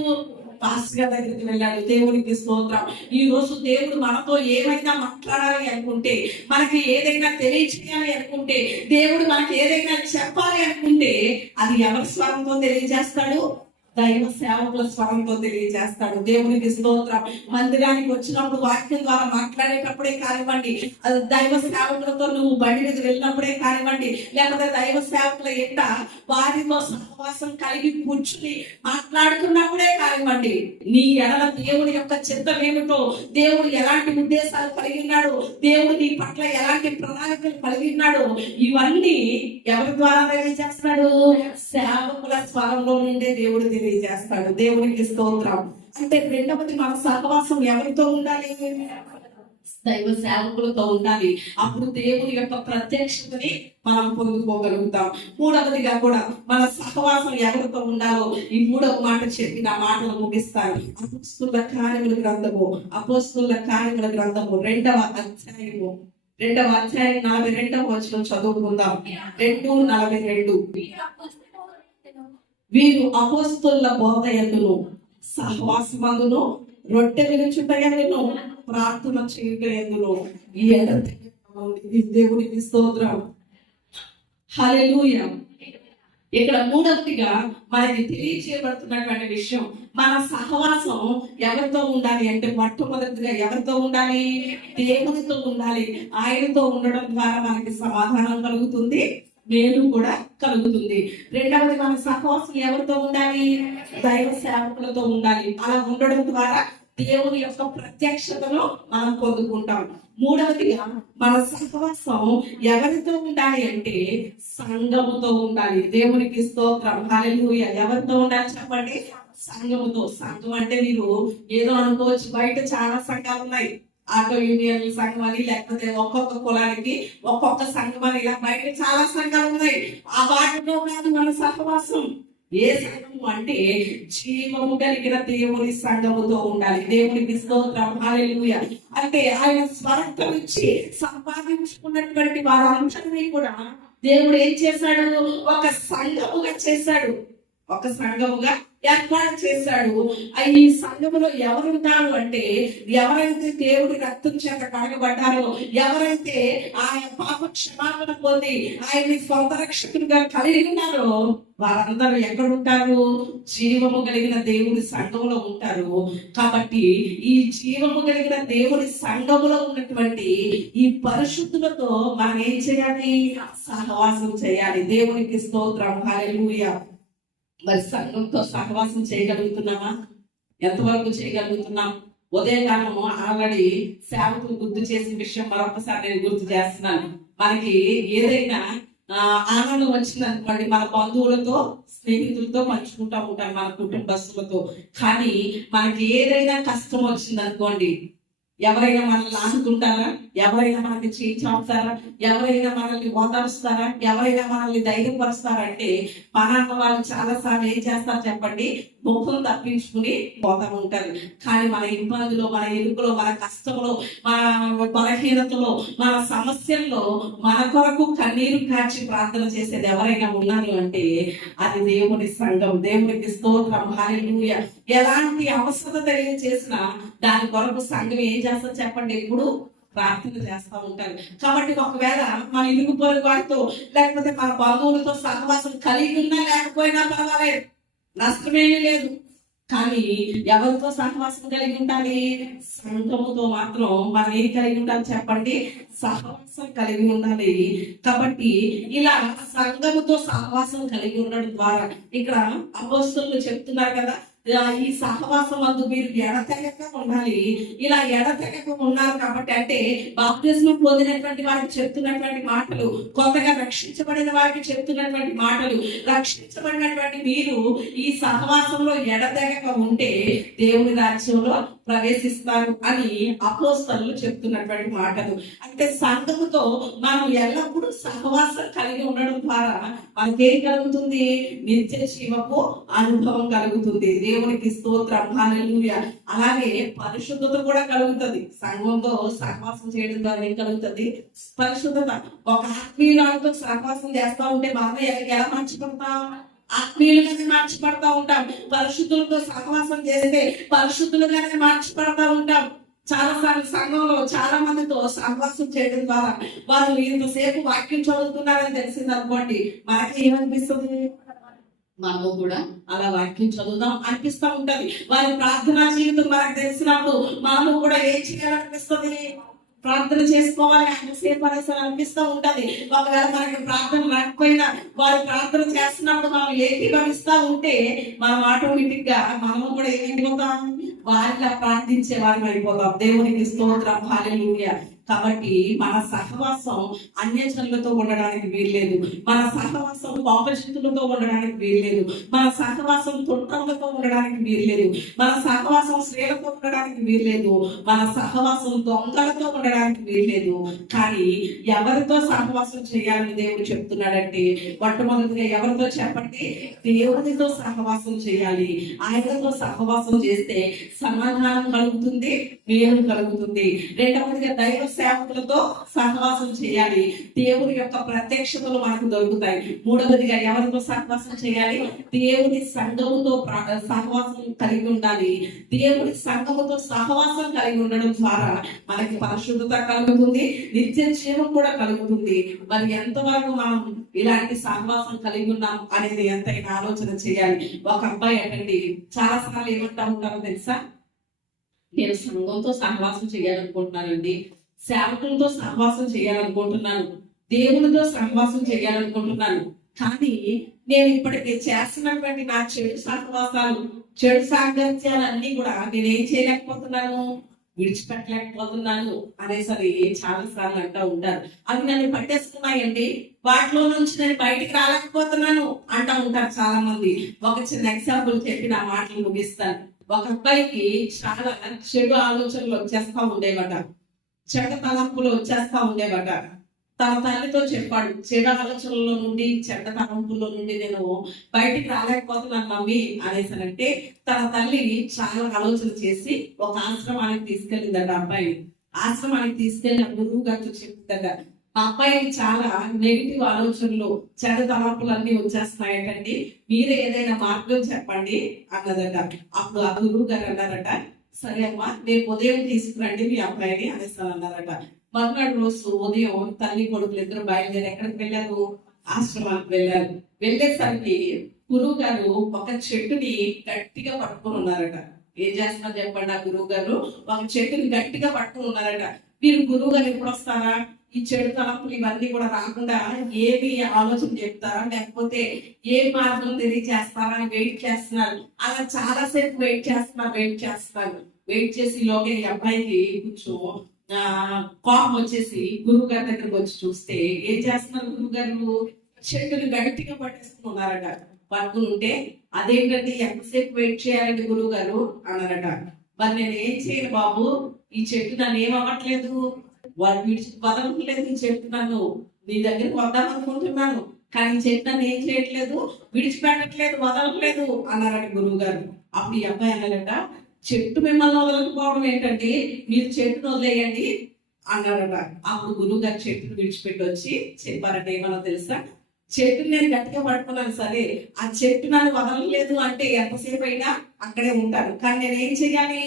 పాస్టర్ గారి దగ్గరికి వెళ్ళాడు. దేవునికి స్తోత్రం. ఈ రోజు దేవుడు మనతో ఏమైనా మాట్లాడాలి అనుకుంటే, మనకి ఏదైనా తెలియచేయాలి అనుకుంటే, దేవుడు మనకి ఏదైనా చెప్పాలి అనుకుంటే అది ఎవరి స్వరంతో తెలియజేస్తాడు? దైవ సేవకుల స్వరంతో తెలియజేస్తాడు. దేవునికి స్తోత్రం. మందిరానికి వచ్చినప్పుడు వాక్యం ద్వారా మాట్లాడేటప్పుడే కానివ్వండి, దైవ సేవకులతో నువ్వు బండి మీద వెళ్ళినప్పుడే కానివ్వండి, లేకపోతే దైవ సేవకుల ఎంట వారితో సహవాసం కలిగి కూర్చుని మాట్లాడుతున్నప్పుడే కానివ్వండి, నీ ఎడల దేవుడి యొక్క చిత్తం ఏమిటో, దేవుడు ఎలాంటి ఉద్దేశాలు కలిగి ఉన్నాడు, దేవుడు నీ పట్ల ఎలాంటి ప్రణాళికలు కలిగి ఉన్నాడు, ఇవన్నీ ఎవరి ద్వారా తెలియజేస్తాడు? సేవకుల స్వరంలో నుండే దేవుడు తెలియజేస్తాడు. దేవునికి స్తోత్రం. అంటే రెండవది, మన సహవాసం ఎవరితో ఉండాలి? దైవ సేవకులతో ఉండాలి. అప్పుడు దేవుని యొక్క ప్రత్యక్షతని మనం పొందుకోగలుగుతాం. మూడవదిగా కూడా మన సహవాసం ఎవరితో ఉండాలో ఈ మూడవ మాట చెప్పి నా మాటలు ముగిస్తాను. అపోస్తలుల కార్యముల గ్రంథము 2వ అధ్యాయము 42వ వచనం చదువుకుందాం. 2:42. వీరు అపోస్తలుల బోధ యందును, సహవాసమందును, రొట్టె విరుచుట యందును, ప్రార్థన చేయుట యందును దేవునికి స్తోత్రం, హల్లెలూయా. ఇక్కడ మూడవదిగా మనకి తెలియచేయబడుతున్నటువంటి విషయం, మన సహవాసం ఎవరితో ఉండాలి అంటే, మొట్టమొదటిగా ఎవరితో ఉండాలి? దేవునితో ఉండాలి. ఆయనతో ఉండడం ద్వారా మనకి సమాధానం కలుగుతుంది, మేలు కూడా కలుగుతుంది. రెండవది, మన సహవాసం ఎవరితో ఉండాలి? దైవ సేవకులతో ఉండాలి. అలా ఉండడం ద్వారా దేవుని యొక్క ప్రత్యక్షతను మనం పొందుకుంటాం. మూడవదిగా మన సహవాసం ఎవరితో ఉండాలి అంటే సంఘముతో ఉండాలి. దేవునికి స్తోత్రం, హల్లెలూయా. ఎవరితో ఉండాలి చెప్పండి? సంఘముతో. సంఘం అంటే మీరు ఏదో అనుకోవచ్చు, బయట చాలా సంఘాలు ఉన్నాయి. ఆటో యూనియన్ సంఘం అని, లేకపోతే ఒక్కొక్క కులానికి ఒక్కొక్క సంఘం అని, ఇలా బయట చాలా సంఘాలు ఉన్నాయి. ఆ వాటిలో కాదు మన సహవాసం. ఏ సంఘము అంటే జీవము కలిగిన దేవుని సంఘముతో ఉండాలి. దేవునికి స్తోత్రం, హల్లెలూయా. అంటే ఆయన స్వరక్తం ఇచ్చి సంపాదించుకున్నటువంటి వారందరినీ కూడా దేవుడు ఏం చేశాడు? ఒక సంఘముగా చేశాడు, ఒక సంఘముగా ఏర్పాటు చేశాడు. ఈ సంఘములో ఎవరుంటారు అంటే ఎవరైతే దేవుడి రక్తం చేత కడగబడ్డారో, ఎవరైతే ఆయన పాప క్షమాపణ పొంది ఆయన్ని స్వంత రక్షకుడిగా కలిగి ఉన్నారో వారందరూ ఎక్కడుంటారు? జీవము కలిగిన దేవుడి సంఘములో ఉంటారు. కాబట్టి ఈ జీవము కలిగిన దేవుడి సంఘములో ఉన్నటువంటి ఈ పరిశుద్ధులతో మనం ఏం చేయాలి? సహవాసం చేయాలి. దేవునికి స్తోత్రం, హల్లెలూయా. మరి సంఘంతో సహవాసం చేయగలుగుతున్నామా? ఎంతవరకు చేయగలుగుతున్నాం? ఉదయకాలము ఆల్రెడీ సేవకులు గుర్తు చేసిన విషయం మరొకసారి నేను గుర్తు చేస్తున్నాను. మనకి ఏదైనా ఆనందం వచ్చిందనుకోండి, మన బంధువులతో స్నేహితులతో పంచుకుంటూ ఉంటాం, మన కుటుంబస్తులతో. కానీ మనకి ఏదైనా కష్టం వచ్చిందనుకోండి, ఎవరైనా మనల్ని ఆదుకుంటారా? ఎవరైనా మనకి చేయి చాపుతారా? ఎవరైనా మనల్ని ఓదారుస్తారా? ఎవరైనా మనల్ని ధైర్యపరుస్తారా? అంటే పనాన్న వాళ్ళు చాలా సార్లు ఏం చేస్తారు చెప్పండి? ముఖం తప్పించుకుని పోతా ఉంటారు. కానీ మన ఇబ్బందులో, మన ఇరుకులో, మన కష్టంలో, మన బలహీనతలో, మన సమస్యల్లో మన కొరకు కన్నీరు కాచి ప్రార్థన చేసేది ఎవరైనా ఉన్నారు అంటే అది దేవుని సంఘం. దేవునికి స్తోత్రం, హల్లెలూయా. ఎలాంటి అవసరత తెలియజేసినా దాని కొరకు సంఘం ఏం చేస్తా చెప్పండి? ఎప్పుడు ప్రార్థన చేస్తూ ఉంటారు. కాబట్టి ఒకవేళ మన ఇరుగు పొరుగు వారితో, లేకపోతే మన బంధువులతో సహవాసం కలిగి ఉన్నా లేకపోయినా పర్వాలేదు, నష్టమేమీ లేదు. కానీ ఎవరితో సహవాసం కలిగి ఉండాలి? సంఘముతో మాత్రం మనం ఏం కలిగి ఉండాలి చెప్పండి? సహవాసం కలిగి ఉండాలి. కాబట్టి ఇలా సంఘముతో సహవాసం కలిగి ఉండడం ద్వారా ఇక్కడ అపోస్తలులు చెప్తున్నారు కదా, ఈ సహవాసం అందు మీరు ఎడతెగక ఉండాలి. ఇలా ఎడతెగక ఉన్నారు కాబట్టి, అంటే బాప్తిస్మం పొందినటువంటి వారికి చెప్తున్నటువంటి మాటలు, కొత్తగా రక్షించబడిన వారికి చెప్తున్నటువంటి మాటలు, రక్షించబడినటువంటి మీరు ఈ సహవాసంలో ఎడతెగక ఉంటే దేవుని రాజ్యంలో ప్రవేశిస్తారు అని అపోస్తలులు చెప్తున్నటువంటి మాటలు. అంటే సంఘముతో మనం ఎల్లప్పుడూ సహవాసం కలిగి ఉండడం ద్వారా మనకేం కలుగుతుంది? నిత్య జీవపు అనుభవం కలుగుతుంది. దేవునికి స్తోత్రం, హల్లెలూయా. అలాగే పరిశుద్ధత కూడా కలుగుతుంది. సంఘంతో సహవాసం చేయడం ద్వారా ఏం కలుగుతుంది? పరిశుద్ధత. ఒక ఆత్మీయులతో సహవాసం చేస్తా ఉంటే బాగా ఎలా మార్చిపడతాం? ఆత్మీయులుగానే మార్చిపడతా ఉంటాం. పరిశుద్ధులతో సహవాసం చేస్తే పరిశుద్ధులుగానే మార్చిపడతా ఉంటాం. చాలా సార్లు సంఘంలో చాలా మందితో సహవాసం చేయడం ద్వారా వాళ్ళు ఇంతసేపు వాక్యం చదువుతున్నారని తెలిసింది అనుకోండి, మనకి ఏమనిపిస్తుంది? మనము కూడా అలా వాక్యం చదువుదాం అనిపిస్తూ ఉంటది. వారి ప్రార్థనా జీవితం మనకు తెలిసినప్పుడు మనము కూడా ఏం చేయాలనిపిస్తుంది? ప్రార్థన చేసుకోవాలి ఎంతసేపు అనేసి అనిపిస్తూ ఉంటది. ఒకవేళ మనకి ప్రార్థన రాకపోయినా వారి ప్రార్థన చేస్తున్నప్పుడు మనం ఏకీభవిస్తూ ఉంటే మనం ఆటోమేటిక్ గా మనము కూడా ఏమైపోతాం? వారిలా ప్రార్థించే వారిని అయిపోతాం. దేవునికి స్తోత్రం, హల్లెలూయా. కాబట్టి మన సహవాసం అన్యజనులతో ఉండడానికి వీల్లేదు. మన సహవాసం పాపశక్తులతో ఉండడానికి వీల్లేదు. మన సహవాసం తొట్టములతో ఉండడానికి వీల్లేదు. మన సహవాసం స్త్రీలతో ఉండడానికి వీల్లేదు. మన సహవాసం దొంగలతో ఉండడానికి వీల్లేదు. కానీ ఎవరితో సహవాసం చేయాలని దేవుడు చెప్తున్నాడంటే మొట్టమొదటిగా ఎవరితో చెప్పండి? దేవునితో సహవాసం చేయాలి. ఆయనతో సహవాసం చేస్తే సమాధానం కలుగుతుంది, మేలు కలుగుతుంది. రెండవదిగా దైవ సేవకులతో సహవాసం చేయాలి. దేవుని యొక్క ప్రత్యక్షతలు మనకు దొరుకుతాయి. మూడవదిగా ఎవరితో సహవాసం చేయాలి? దేవుని సంఘముతో సహవాసం కలిగి ఉండాలి. దేవుని సంఘముతో సహవాసం కలిగి ఉండడం ద్వారా మనకి పరిశుద్ధత కలుగుతుంది, నిత్య జీవం కూడా కలుగుతుంది. మరి ఎంతవరకు మనం ఇలాంటి సహవాసం కలిగి ఉన్నాం అనేది ఎంతైనా ఆలోచన చేయాలి. ఒక అబ్బాయి అటండి చాలా సార్లు ఏమంటా ఉంటారో తెలుసా? నేను సంఘంతో సహవాసం చేయాలనుకుంటున్నానండి, సేవకులతో సహవాసం చేయాలనుకుంటున్నాను, దేవునితో సహవాసం చేయాలనుకుంటున్నాను, కానీ నేను ఇప్పటికి చేస్తున్నటువంటి నా చెడు సహవాసాలు, చెడు సాంగత్యాలు అన్ని కూడా నేనేం చేయలేకపోతున్నాను, విడిచిపెట్టలేకపోతున్నాను అనేసరి చాలా సార్లు అంటూ ఉంటారు. అవి నన్ను పట్టేస్తున్నాయండి, వాటిలో నుంచి నేను బయటికి రాలేకపోతున్నాను అంటూ ఉంటారు చాలా మంది. ఒక చిన్న ఎగ్జాంపుల్ చెప్పి నా మాటలు ముగిస్తాను. ఒక అబ్బాయికి చాలా చెడు ఆలోచనలు వచ్చేస్తా ఉండేవట, చెడు తలంపులు వచ్చేస్తా ఉండేవట. తన తల్లితో చెప్పాడు, చెడు ఆలోచనలో నుండి, చెడ్డ తలంపుల్లో నుండి నేను బయటికి రాలేకపోతున్నాను మమ్మీ అనేసనంటే, తన తల్లి చాలా ఆలోచన చేసి ఒక ఆశ్రమానికి తీసుకెళ్ళిందట అబ్బాయిని. ఆశ్రమానికి తీసుకెళ్ళి గురువు గారితో చెప్తుందట, ఆ అబ్బాయికి చాలా నెగిటివ్ ఆలోచనలు, చెడ్డ తలంపులు అన్ని వచ్చేస్తున్నాయటండి, మీరే ఏదైనా మార్గం చెప్పండి అన్నదట. అప్పుడు ఆ గురువు గారు అన్నారట, సరే అమ్మా రేపు ఉదయం తీసుకురండి మీ అబ్బాయిని అనేస్తాను అన్నారట. మర్నాడు రోజు ఉదయం తల్లి కొడుకులు ఇద్దరు బయలుదేరి ఎక్కడికి వెళ్ళారు, ఆశ్రమానికి వెళ్ళారు. వెళ్ళేసరికి గురువు గారు ఒక చెట్టుని గట్టిగా పట్టుకుని ఉన్నారట. ఏం చేస్తున్నారు చెప్పండి, ఆ గురువు గారు ఒక చెట్టుని గట్టిగా పట్టుకుని ఉన్నారట. మీరు గురువు గారు ఎప్పుడు వస్తారా, ఈ చెడు తలంపులు ఇవన్నీ కూడా రాకుండా ఏమి ఆలోచన చెప్తారా, లేకపోతే ఏ మార్గం తెలియజేస్తారా అని వెయిట్ చేస్తున్నారు. అలా చాలాసేపు వెయిట్ చేస్తున్నారు. వెయిట్ చేసి లోకే ఈ అబ్బాయికి కొంచెం కోపం వచ్చేసి గురువు గారి దగ్గరకు వచ్చి చూస్తే ఏం చేస్తున్నారు, గురువు గారు చెట్టుని గట్టిగా పట్టేసుకున్నారట. పట్టుకుని ఉంటే అదేంటండి ఎంతసేపు వెయిట్ చేయాలండి గురువు గారు అన్నారట. మరి నేను ఏం చేయను బాబు, ఈ చెట్టు నన్ను ఏమవ్వట్లేదు, వాళ్ళు వదలట్లేదు, ఈ చెట్టు నన్ను నీ దగ్గరికి వద్దాం అనుకుంటున్నాను, కానీ ఈ చెట్టు నన్ను ఏం చేయట్లేదు, విడిచిపెట్టట్లేదు, వదలట్లేదు అన్నారట గురువు గారు. అప్పుడు ఈ అబ్బాయి అన్నారట, చెట్టు మిమ్మల్ని వదలకపోవడం ఏంటండి, మీరు చెట్టును వదిలేయండి అన్నారట. అప్పుడు గురువు గారు చెట్టును విడిచిపెట్టి వచ్చి చెప్పారట, ఏమన్నా తెలుసా, చెట్టుని నేను గట్టిగా పట్టుకున్నాను సరే, ఆ చెట్టు నన్ను వదలలేదు అంటే ఎంతసేపు అయినా అక్కడే ఉంటాను, కానీ నేను ఏం చెయ్యాలి,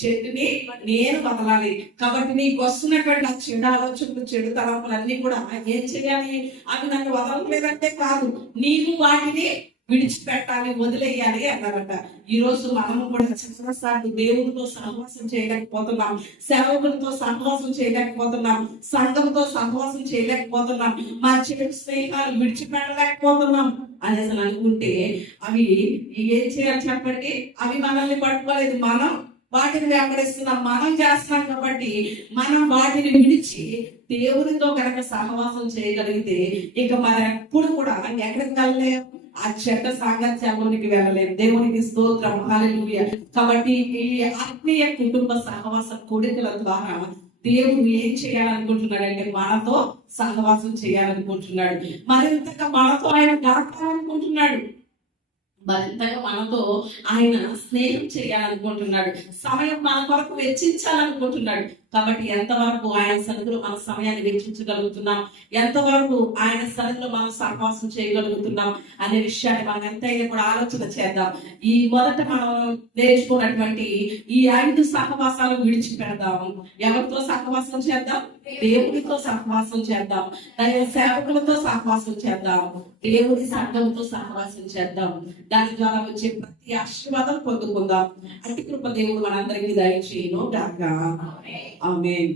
చెట్టుని నేను వదలాలి. కాబట్టి నీకు వస్తున్నటువంటి ఆ చెడు ఆలోచనలు, చెడు తలంపులు అన్ని కూడా ఏం చెయ్యాలి, అవి నన్ను వదలలేదంటే కాదు, నీవు వాటిని విడిచిపెట్టాలి, వదిలేయాలి అన్నారట. ఈ రోజు మనము కూడా చాలాసార్లు దేవుడితో సహవాసం చేయలేకపోతున్నాం, సేవకులతో సహవాసం చేయలేకపోతున్నాం, సంఘంతో సహవాసం చేయలేకపోతున్నాం, మా చెడు స్నేహాలు విడిచిపెట్టలేకపోతున్నాం అనేసి అనుకుంటే అవి ఏం చేయాలి చెప్పండి, అవి మనల్ని పట్టుకోలేదు, మనం వాటిని వెంబడిస్తున్నాం, మనం చేస్తున్నాం. కాబట్టి మనం వాటిని విడిచి దేవునితో కనుక సహవాసం చేయగలిగితే ఇక మనం ఎప్పుడు కూడా ఎక్కడికి వెళ్ళలేము, ఆ చెడ్డ సాంగత్యానికి వెళ్ళలేము. దేవునికి స్తోత్రం, హల్లెలూయా. కాబట్టి ఈ ఆత్మీయ కుటుంబ సహవాస కూడికల ద్వారా దేవుడు ఏం చేయాలనుకుంటున్నాడంటే మనతో సహవాసం చేయాలనుకుంటున్నాడు, మరింతగా మనతో ఆయన గడపాలనుకుంటున్నాడు, మరింతగా మనతో ఆయన స్నేహం చేయాలనుకుంటున్నాడు, సమయం మన కొరకు వెచ్చించాలనుకుంటున్నాడు. కాబట్టి ఎంతవరకు ఆయన సన్నిధిలో మన సమయాన్ని వెచ్చించగలుగుతున్నాం, ఎంతవరకు ఆయన సన్నిధిలో మనం సహవాసం చేయగలుగుతున్నాం అనే విషయాన్ని మనం ఎంతైనా కూడా ఆలోచన చేద్దాం. ఈ మొదట మనం నేర్చుకున్నటువంటి ఈ 5 సహవాసాలు విడిచిపెడదాం. ఎవరితో సహవాసం చేద్దాం, దేవుడితో సహవాసం చేద్దాం, దైవ సేవకులతో సహవాసం చేద్దాం, దేవుడి సంఘంతో సహవాసం చేద్దాం. దాని ద్వారా వచ్చే ప్రతి ఆశీర్వాదం పొందుకుందాం. అట్టి కృప దేవుడు మనందరికీ దయచేయును గాక. ఆమేన్.